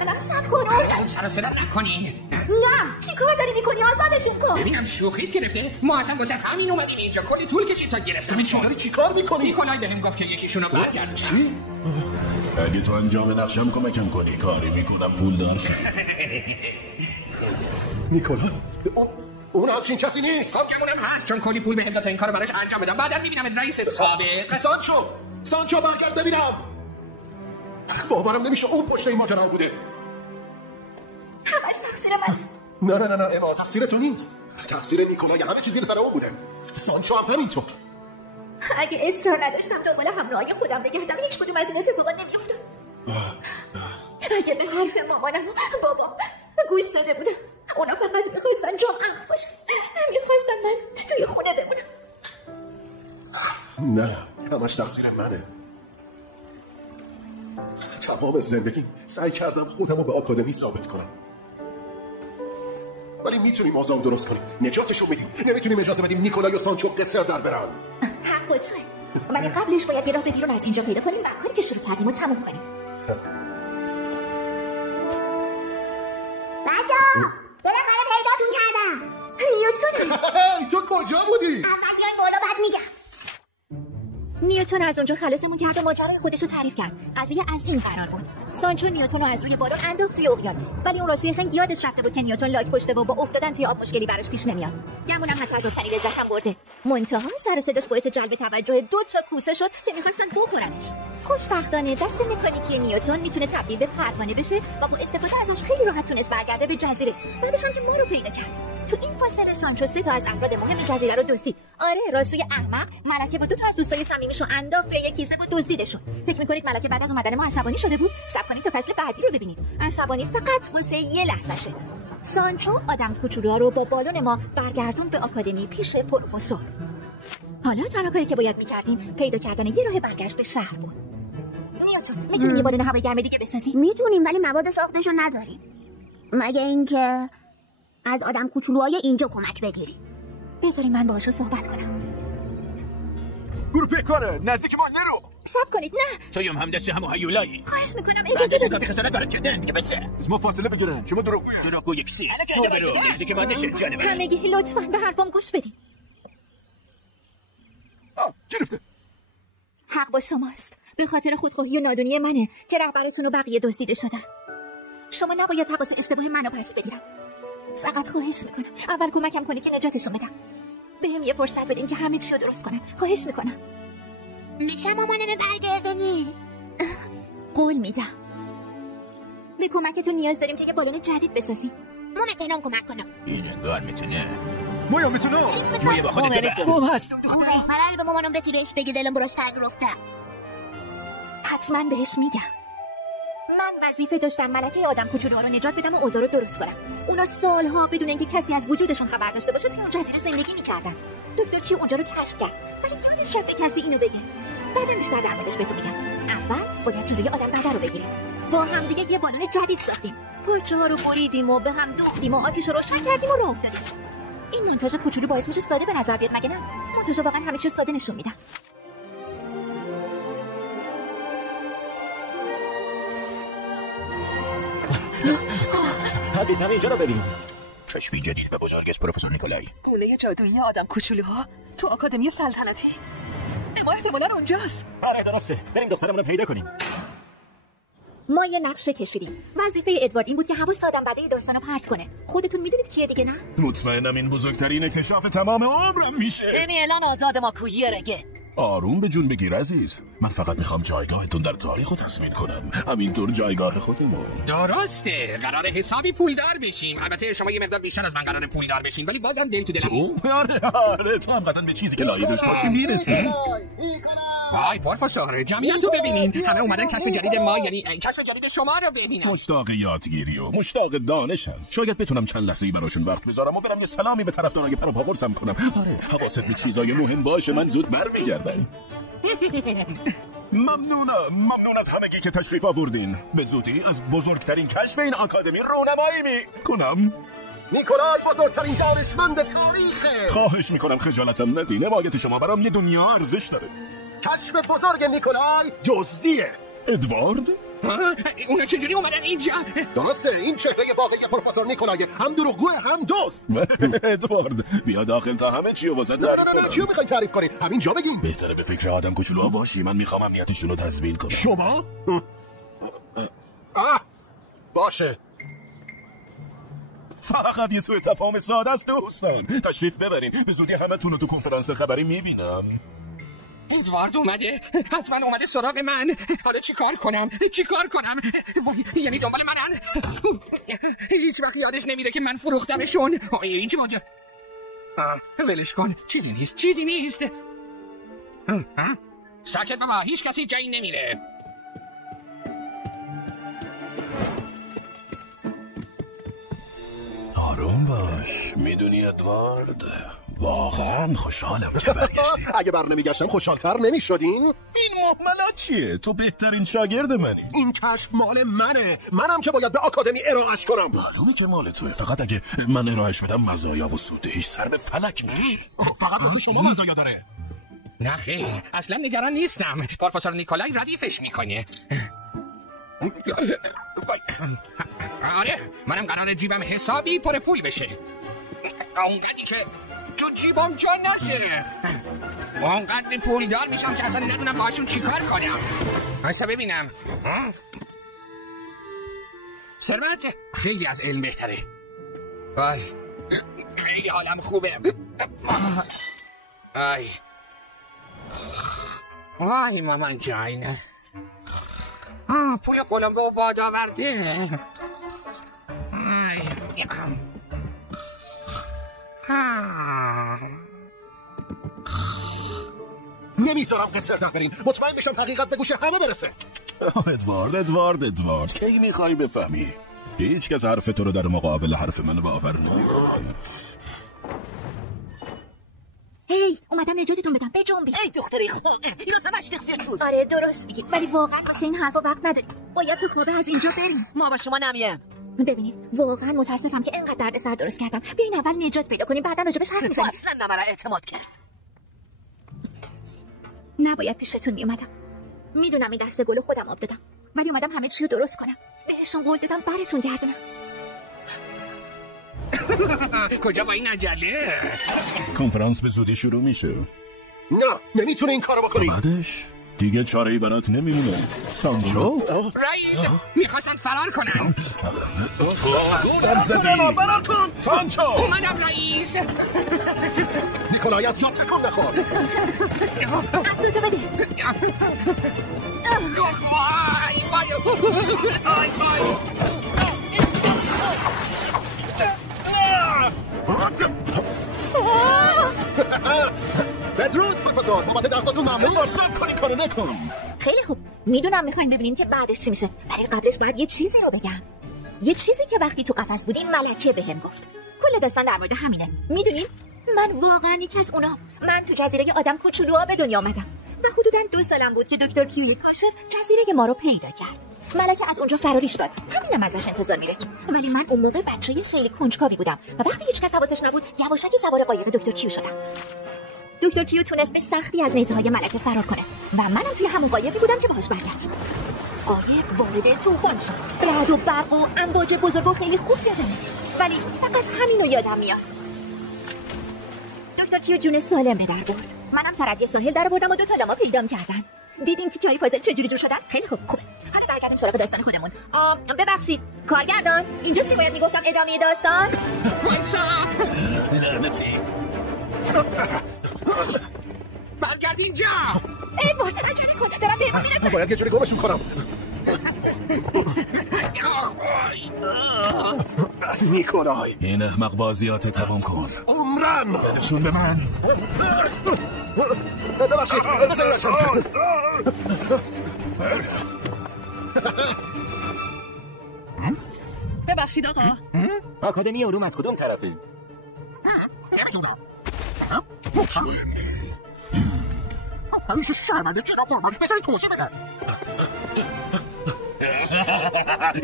نه سب کن. سر و صدا نکنین. نه چی کار داری میکنی؟ آزادشون کن. ببینم شوخیت گرفته. ما اصلا واسه همین اومدیم اینجا. کلی طول کشید تا گرفتیم. چی داری چی کار میکنی؟ نیکولای بهم گفت که یکیشونو برگردون. چی؟ اگه تو انجام نقشم کمکم کنی کاری میکنم پول دار شد. نیکولا اون همچین کسی نیست. خب گمونم هست چون کلی پول بهم داد تا این کارو براش انجام بدم. بعدم میبینم رئیس سابق. سانچو برگرد ببینم. باورم نمیشه اون پشت این ماجرا بوده. همش تقصیر من. نه اما تقصیر تو نیست. تقصیر نیکولای. همه چیزی رو سر اون بوده. سانچو هم همینطور. اگه اصرار نداشتم دنبال همراهی خودم بگردم هیچ کدوم از این اتفاقا نمیافتاد. اگه به حرف مامانم و بابام گوش داده بودم اونا فقط میخواستن جا امن باشه. میخواستن من توی خونه بمونم. نه همش تقصیر منه. تمام زندگی سعی کردم خودم رو به آکادمی ثابت کنم ولی میتونیم آزام درست کنیم. نجاتشو میدیم. نمیتونیم اجازه بدیم نیکولای و سانچو قصر در برن. حق با توئه. ولی قبلش باید یه راه بیرون از اینجا پیدا کنیم و کاری که شروع کردیم رو تموم کنیم. بچه‌ها بالاخره پیداتون کردم. نیوتونه. تو کجا بودی؟ اول بیاین بالا بعد میگم. نیوتن از اونجا خلاصمون کرد و ماجرای خودش رو تعریف کرد. قضیه از این قرار بود. سانچو نیوتن رو از روی بادام انداخت توی اقیانوس. ولی اون راسوی خنگ یادش رفته بود که نیوتن لاک پشته و با افتادن توی آب مشکلی براش پیش نمیاد. گمونم حتی از افتنی لذت هم برده. منتها سر و صداش باعث جلب توجه 2 تا کوسه شد که می‌خواستن بخورنش. خوشبختانه دست مکانیکی نیوتن میتونه تبدیل به پروانه بشه و با استفاده ازش خیلی راحت تونست برگرده به جزیره. بعدش هم که ما رو پیدا کرد. تو این فاصله سانچو 3 تا از افراد مهم جزیره رو دزدید. آره راسوی احمق ملکه و 2 تا از دوستای صمیمیشو انداخت توی یک کیسه و دزدیدشون. فکر می‌کنید ملکه بعد از اومدن ما عصبانی شده بود؟ صبر کنید تا فصل بعدی رو ببینید. عصبانی فقط واسه یه لحظه‌شه. سانچو آدم کوچولوها رو با بالون ما برگردون به آکادمی پیش پروفسور. حالا تنها کاری که باید می‌کردیم پیدا کردن یه راه برگشت به شهر بود. نیوتن می‌تونیم یه بالون هوای گرم دیگه بسازیم؟ میتونیم ولی مواد ساختشو نداریم. مگه اینکه از آدم کوچولوهای اینجا کمک بگیریم. بذارید من باهاشو صحبت کنم. برو بکاره نزدیک ما نرو. صبر کنید نه. تویم هم دست همو هیولایی. خواهش میکنم اجازه بدید. خسارت برات کردن دیگه بس. از ما فاصله بگیرن. شما دروغگوی کسی. تو برو نزدیک من نشه جان من. همگی لطفاً به حرفم گوش بدید. گرفته. حق با شماست. به خاطر خودخواهی و نادونی منه که رهبرتون و بقیه دزدیده شدن. شما نباید حواس اشتباه منو پس بگیرم. فقط خواهش میکنم اول کمکم کنی که نجاتشون بدم. بهم یه فرصت بدین که همه چی رو درست کنم. خواهش میکنم. میشه مامانه برگردونی؟ قول میدم. به کمکتون نیاز داریم که یه بالون جدید بسازیم. ما میتونم کمک کنم. این انگار میتونه. ما میتونه. ما با خودت ببر. ما هستم دختره. قراره به مامانم بتی بهش بگی دلم براش تنگ رفته. حتما بهش میگم. من وظیفه داشتم ملکه آدم کوچولوها رو نجات بدم و اوضاع رو درست کنم. اونا سالها بدون اینکه کسی از وجودشون خبر داشته باشه توی اون جزیره زندگی میکردن. دکتر کیو اونجا رو کشف کرد. ولی یادش رفت به کسی اینو بگه. بعدم بیشتر در موردش بهتون میگم. اول باید جلوی آدم بده رو بگیریم. با هم دیگه یه بالون جدید ساختیم، پارچه ها رو بریدیم و به هم دوختیم و آتیش رو روشن کردیم و راه افتادیم. این مونتاژ کوچولو باعث میشه ساده به نظر بیاد، مگه نه؟ مونتاژ واقعا همه چیز ساده نشون میدن. عزیزم اینجا رو ببین. کشفی جدید و بزرگ از پروفسور نیکولای. گونه جادویی آدم کوچولوها تو آکادمی سلطنتی. اما احتمالاً اونجاست. آره درسته. بریم دخترمون رو پیدا کنیم. ما یه نقشه کشیدیم. وظیفه ادوارد این بود که حواس آدم بده داستانو پرت کنه. خودتون میدونید کیه دیگه، نه؟ مطمئنم این بزرگترین اکتشاف تمام عمرم میشه. یعنی الان آزاد ماکویرگه. آروم به جون بگیر عزیز. من فقط میخوام جایگاهتون در تاریخ رو تثبیت کنم. همینطور جایگاه خودمون. درسته، قرار حسابی پولدار بشیم. البته شما یه مقدار بیشتر از من قراره پولدار بشین، ولی بازم دل تو دلم نیست. آره تو هم قطعا به چیزی که لایقش باشی میرسی. وای پروفسور، جمعیت رو ببینین. همه اومدن کشف جدید ما، یعنی کشف جدید شما رو ببینن. مشتاق یادگیری و مشتاق دانشم. شاید بتونم چند لحظه‌ای براشون وقت بذارم و برم یه سلامی به طرفدارای پرو قرصم کنم. آره حواست به چیزای مهم باشه، من زود برمیگردم. ممنون از همگی که تشریف آوردین. به زودی از بزرگترین کشف این آکادمی رونمایی میکنم. نیکولای بزرگترین دانشمند تاریخه. خواهش میکنم خجالتم ندین. حمایت شما برام یه دنیا ارزش داره. کشف بزرگ نیکولای دزدیه. ادوارد؟ اونا چجوری اومدن اینجا؟ درسته، این چهره واقعی پروفسور نیکولای هم دروغگو هم دزد. ادوارد بیا داخل تا همه چی رو واسه تعریف کنم. نه چی رو میخوای تعریف کنی؟ همینجا بگیم. بهتره به فکر آدم کوچولوها باشی. من میخوام امنیتشون رو تضمین کنم. شما؟ باشه. فقط یه سوء تفاهم ساده است دوستان. تشریف ببرین. به زودی همتون رو تو کنفرانس خبری میبینم. ادوارد اومده، حتما اومده سراغ من. حالا چیکار کنم؟ یعنی دنبال منن؟ هیچ وقت یادش نمیره که من فروختمشون. این چی بود؟ ولش کن، چیزی نیست. ساکت بابا، هیچ کسی جایی نمیره. آروم باش. میدونی ادوارد واقعا خوشحالم که برگشتی. اگه بر نمیگشتم خوشحالتر نمیشدین؟ این مهملات چیه؟ تو بهترین شاگرد منی. این کشف مال منه. منم که باید به آکادمی ارائهش کنم. معلومه که مال توه. فقط اگه من ارائهش بدم مزایا و سودهش سر به فلک میکشه. فقط واسه شما مزایا داره. نه خیر، اصلا نگران نیستم. پروفسور نیکولای ردیفش میکنه. آره منم قراره جیبم حسابی پر پول بشه. اونقدری که تو جیبم جا نشه. اونقدر پولدار میشم که اصلا ندونم باهاشون چیکار کنم. اصلا ببینم ثروت خیلی از علم بهتره. وای خیلی حالم خوبه. وای مامان جاینه. پول قلمبه و باد آورده. نمیذارم قصر ده برین. مطمئن بشم حقیقت به گوش همه برسه. ادوارد کی میخوای بفهمی؟ هیچ کس حرف تو رو در مقابل حرف من باور نمیکنه. هی اومدم نجاتتون بدم. بجنبی. ای دختری خوب، اینا همش تقصیر توست. آره درست میگی، ولی واقعا واسه این حرفا وقت نداریم. باید تو خوابه از اینجا بریم. ما با شما نمیم. ببینید واقعا متاسفم که اینقدر دردسر درست کردم. بیاین اول نجات پیدا کنیم، بعدا راجبش حرف میزنیم. اصلا نمره اعتماد کرد. نباید پیشتون میومدم. میدونم این دسته گل خودم آب دادم، ولی اومدم همه چی رو درست کنم. بهشون قول دادم براتون گردونم. کجا با این عجله؟ کنفرانس به زودی شروع میشه. نه نمیتونه این کارو بکنی. بعدش دیگه چاره‌ای برات نمیمونه. سانچو رئیس میخواستن فرار کنن. سانچو اومدم رئیس. نیکولای از جا تکان نخور. دستتو بده. بدرود پروفسور، بابت درساتون ممنون. صبر کنی کارو نکن. خیلی خوب، میدونم میخواین ببینین که بعدش چی میشه، ولی قبلش باید یه چیزی رو بگم. یه چیزی که وقتی تو قفس بودیم ملکه بهم گفت. کل داستان در مورد همینه. میدونین من واقعا یکی از اونا. من تو جزیره آدم کوچولوها به دنیا آمدم. و حدوداً 2 سالم بود که دکتر کیو یک کاشف جزیره ما رو پیدا کرد. ملکه از اونجا فراریش داد. همینم ازش انتظار میره. ولی من اون موقع بچه‌ی خیلی کنجکاوی بودم و وقتی هیچ کس حواسش نبود یواشکی سوار قایق دکتر کیو شدم. دکتر کیو تونست به سختی از نیزه‌های ملکه فرار کنه و منم توی همون قایقی بودم که باهاش برگشت. قایق وارد طوفان شد. رعد و برق و امواج بزرگ و خیلی خوب یادمه. ولی فقط همینو یادم میاد. دکتر کیو جون سالم به در برد. منم سر از یه ساحل در بردم و 2 تا لاما پیدا کردن. دیدین تیکه‌های پازل چجوری جور شدن؟ خیلی خوبه. حالا برگردیم سراغ داستان خودمون. ببخشید کارگردان، اینجاست که باید میگفتم ادامه داستان؟ لعنتی. برگرد اینجا. ادوارد عجله کن، دارم به ما میرسم. باید یه جوری گمشون کنم. نیکولای، این احمق بازیات تمام کن. عمرم بدشون به من. ببخشید بذارینشم. ببخشید آقا. آکادمی علوم از کدوم طرفه؟ نمیتونم. مطمئنی؟ همیشه شرمنده چرا قربانی بذاری توضیح بدن.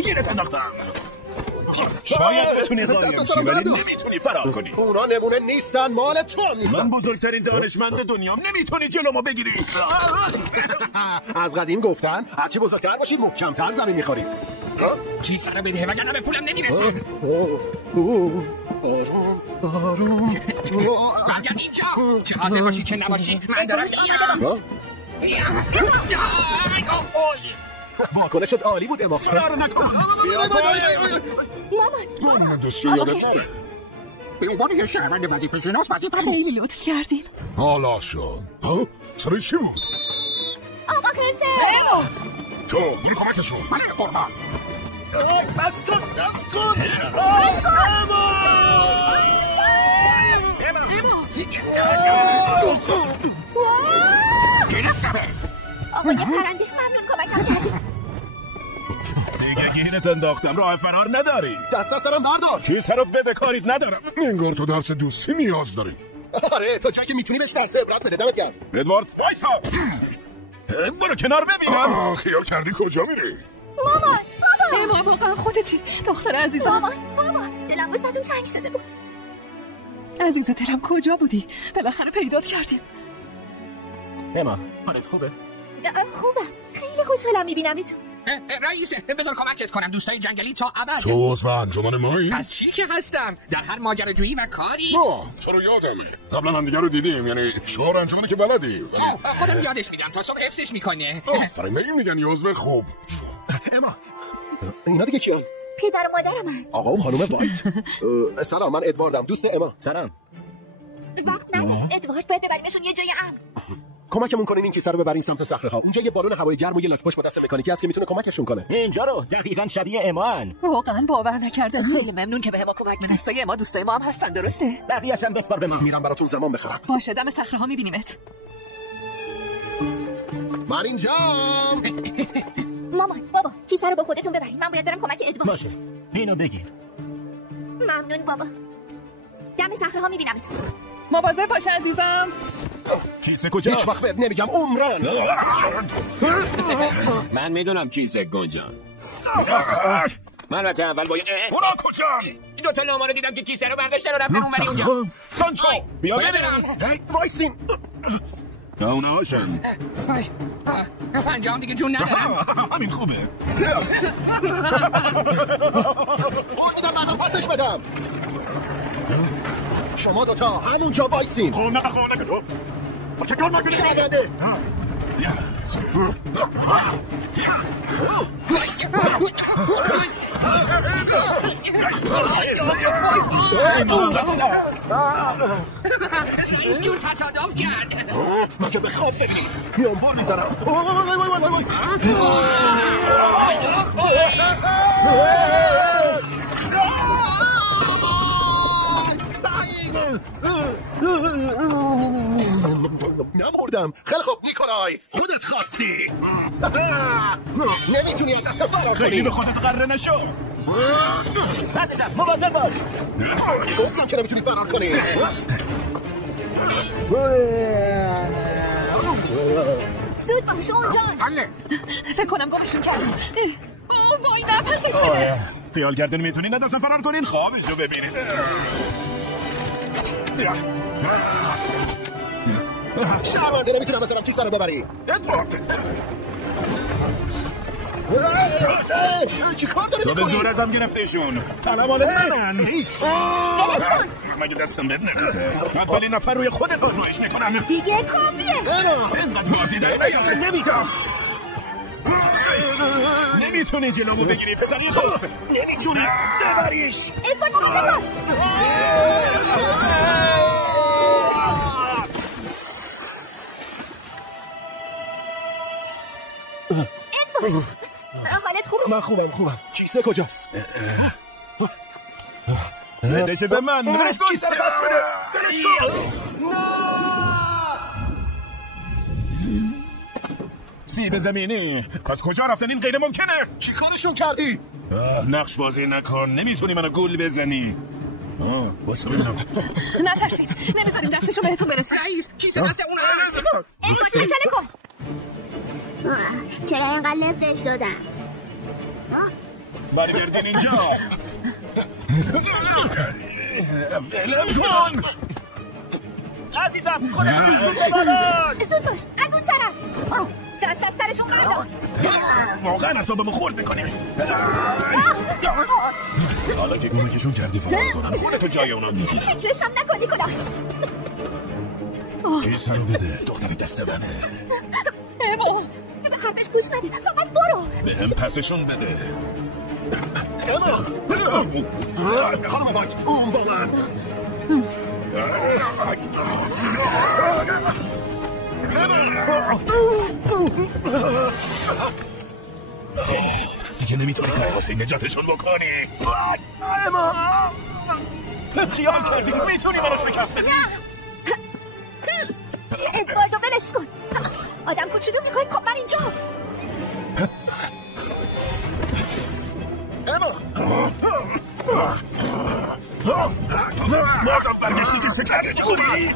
گیرت انداختم. شاید بتونی قایمسی ولی نمیتونی فرار کنی. اونا نمونه نیستن، مال تو هم نیستن. من بزرگترین دانشمند دنیام، نمیتونی جلومو بگیری. از قدیم گفتن هرچی بزرگتر باشید محکم‌تر زمین می‌خورید. کیسه رو بده وگرنه به پولم نمیرسه. برگرد اینجا. چه حاضر باشی چه نباشی من دارم واکنشت عالی بود اما. فرار نکن. مامان دوست رو یادت نره. به عنوان یه شهروند وظیفه‌شناس خیلی لطف کردین. حالا شد. سرای چی بود؟ آقا خرسه. تو برو کمکشون. بله قربان. بس کن. آقا یه پرنده ممنون کمکم کردی. دیگه گیرت انداختم، راه فرار نداری. دست از سرم بردار. کیسه رو بده، کاریت ندارم. انگار تو درس دوستی نیاز داری. آره تا جایی که میتونی بهش درس عبرت بده. دمت گرم. ادوارد وایسا. برو کنار ببینم. خیال کردی کجا میری؟ مامان واقعا خودتی دختر عزیزم. مامان دلم واسه ازون تنگ شده بود. عزیز دلم کجا بودی؟ بالاخره پیدات کردیم. اما حالت خوبه؟ خوبم، خیلی خوشحالم میبینمت. رئیس بذار کمکت کنم. دوستای جنگلی تا ابد. تو عضو انجمن مایی؟ از چی که هستم در هر ماجراجویی و کاری. چرا یادمه قبلا هم دیگه رو دیدیم، یعنی شعار انجمنی که بلدی. خودم یادش میدم تا صبح حفظش میکنه. آفرین، این میگن یه عضو خوب. اما اینا دیگه کیان؟ پدر و مادرم. آقا و خانم وایت. سلام، من ادواردم، دوست اما. سلام. وقت نده ادوارد، باید ببریمشون یه جای امن. کمکمون کنین این کیسه رو ببریم سمت صخره‌ها. اونجا یه بالون هوای گرم و یه لاک‌پشت با دست مکانیکی هست که میتونه کمکشون کنه. اینجا رو دقیقاً شبیه امان. واقعا باور نکردم. خیلی ممنون که به ما کمک می‌کنی. دوستای ما دوستای ما هم هستن، درسته؟ بقیه‌اش هم بسپار به ما. میرم براتون زمان بخرم. باشه، دم صخره‌ها می‌بینیمت. من اینجام. مامان بابا کیسه رو با خودتون ببرین، من باید برم کمک ادوارد. باشه اینو بگیر. ممنون بابا. دم صخره‌ها می‌بینمتون. مواظب باش عزیزم. کیسه کجاست؟ هیچ وقت بهت نمیگم عمرن. من میدونم کیسه کجاست. من البته اول باید اونا کجا؟ دو تا لاما رو دیدم که کیسه رو برداشتن و رفتن اونوری اونجا. سانچو بیا ببینم. وایسین. اونا هاشن. پنجام دیگه جون ندارم. همین خوبه. میدم بعدا پاسش بدم. شما دوتا همونجا وایسین. خونه تو چه کار نکنی؟ شباده. رئیس جون تصادف کرد. من که بخواب بگی میام بار میزنم. نمردم. خیلی خوب نیکولای، خودت خواستی. نمیتونی از دست فرار کنی. خیلی به خودت قره نشو. عزیزم مواظب باش. گفتم که نمیتونی فرار کنی. زود باش اونجا. حله. فکر کنم گمشون کردم. وای نفسش بده. خیال کردن میتونین ندازن فرار کنین خوابشو ببینید. شرمنده نمیتونم بذارم کیسه رو ببری. ادوارد چی کار داری تو به زور ازم گرفتیشون. طلب آله برن. بلش کن. مگه دستم بد نرسه. من ولی نفر روی خودت آزمایش میکنم. دیگه کافیه. اینقدر بازی داری نیازه نمیتونم. نمیتونی جلومو بگیری پسری خلاصه. نمیتونی ببریش. ادوارد مواظب باش. ادوارد حالت خوبه؟ من خوبم. کیسه کجاست؟ بدش به من. برش کن. کیسه رو بس بده. برش کن. سیب زمینی. پس کجا رفتن؟ این غیر ممکنه. چی کارشون کردی؟ نقش بازی نکن. نمیتونی منو گول بزنی. واسه ببینم. نترسید. نمیذاریم دستشو بهتون برسه. رئیس کیسه دست اون هست. ادوارد عجله کن. چرا اینقدر لفتش دادم؟ برگردین اینجا. علم کن. عزیزم خودت زود باش از اون طرف. دست از سرشون بردار. واقعا اصابمو خورد میکنیم. حالا که کمکشون کردی فرار کنن خودتو جای اونا میگیری. فکرشم نکنی کنم. کیسه رو بده. دختر دست منه. اما به حرفش گوش نده. فقط برو. به هم پسشون بده. خانم وایت اون با من. دیگه نمیتونی کاری واسه نجاتشون بکنی. خیال کردی میتونی منو شکست بدی. ادواردو ولش کن. آدم کوچولو میخوای خب من اینجا. بازم برگشتی که شکست خوبی.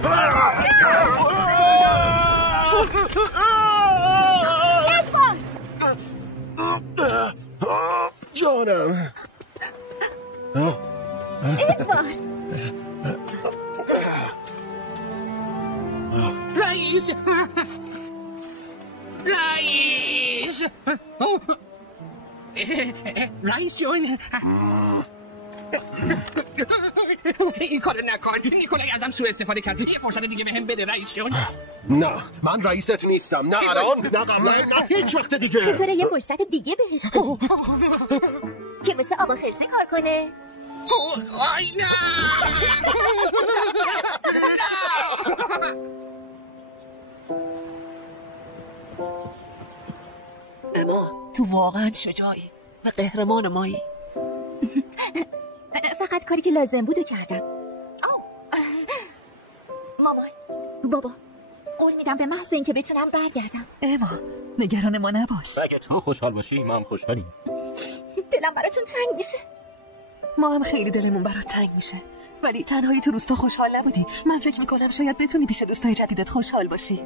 جانم. ادوارد رئیس رئیس جون این کارو نکن. نیکولای ازم سوء استفاده کرد. یه فرصت دیگه بهم بده رئیس جون. نه من رئیست نیستم. نه الان نه قبلا نه هیچ وقت دیگه. چطوره یه فرصت دیگه بهش بدی که مثل آقا خرسه کار کنه؟ آی نه. اما تو واقعا شجاعی و قهرمان مایی. فقط کاری که لازم بوده کردم. مامان بابا قول میدم به محض اینکه بتونم برگردم. اما نگران ما نباش. اگه تو خوشحال باشی ما هم خوشحالیم. دلم براتون تنگ میشه. ما هم خیلی دلمون برات تنگ میشه. ولی تنهایی تو روستا خوشحال نبودی. من فکر میکنم شاید بتونی پیش دوستای جدیدت خوشحال باشی.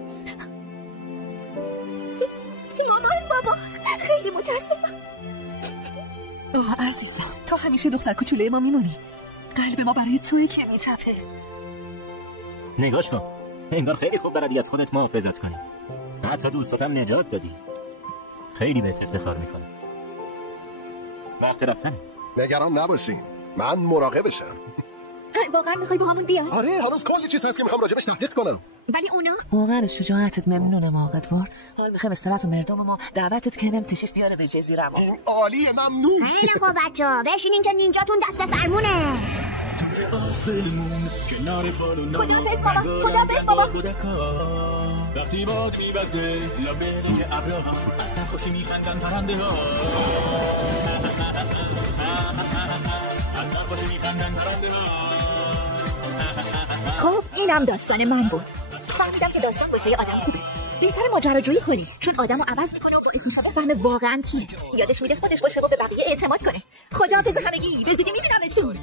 مامان بابا خیلی متاسفم. اوه عزیزم تو همیشه دختر کوچولوی ما میمونی. قلب ما برای تویی که میتپه. نگاش کن انگار خیلی خوب بلدی از خودت محافظت کنی. حتی دوستاتم نجات دادی. خیلی بهت افتخار میکنم. وقت رفتنه. نگران نباشین من مراقبشم. واقعا میخوای با همون بیا؟ آره هنوز کلی چیز هست که میخوام راجبش تحقیق کنم. ولی اونا واقعا از شجاعتت ممنونم آقا ادوارد. حال میخوایم از طرف مردم ما دعوتت کنم تشریف بیاره به جزیره ما. این عالیه ممنون. خیلی خوب بچه‌ها بشینین که نینجاتون دست فرمونه. خداحافظ بابا خداحافظ بابا. وقتی باد می‌وزه لبه ابرها اصلا خوشی میخندن پرنده ها. اصلا خوشی میخندن پرنده ها. خب اینم داستان من بود. فهمیدم که داستان واسه آدم خوبه. بهتره ماجراجویی کنی چون آدمو عوض میکنه و با اسمش بفهمه واقعا کی. یادش میده خودش باشه و به بقیه اعتماد کنه. خداحافظ همگی. به زودی میبینمتون.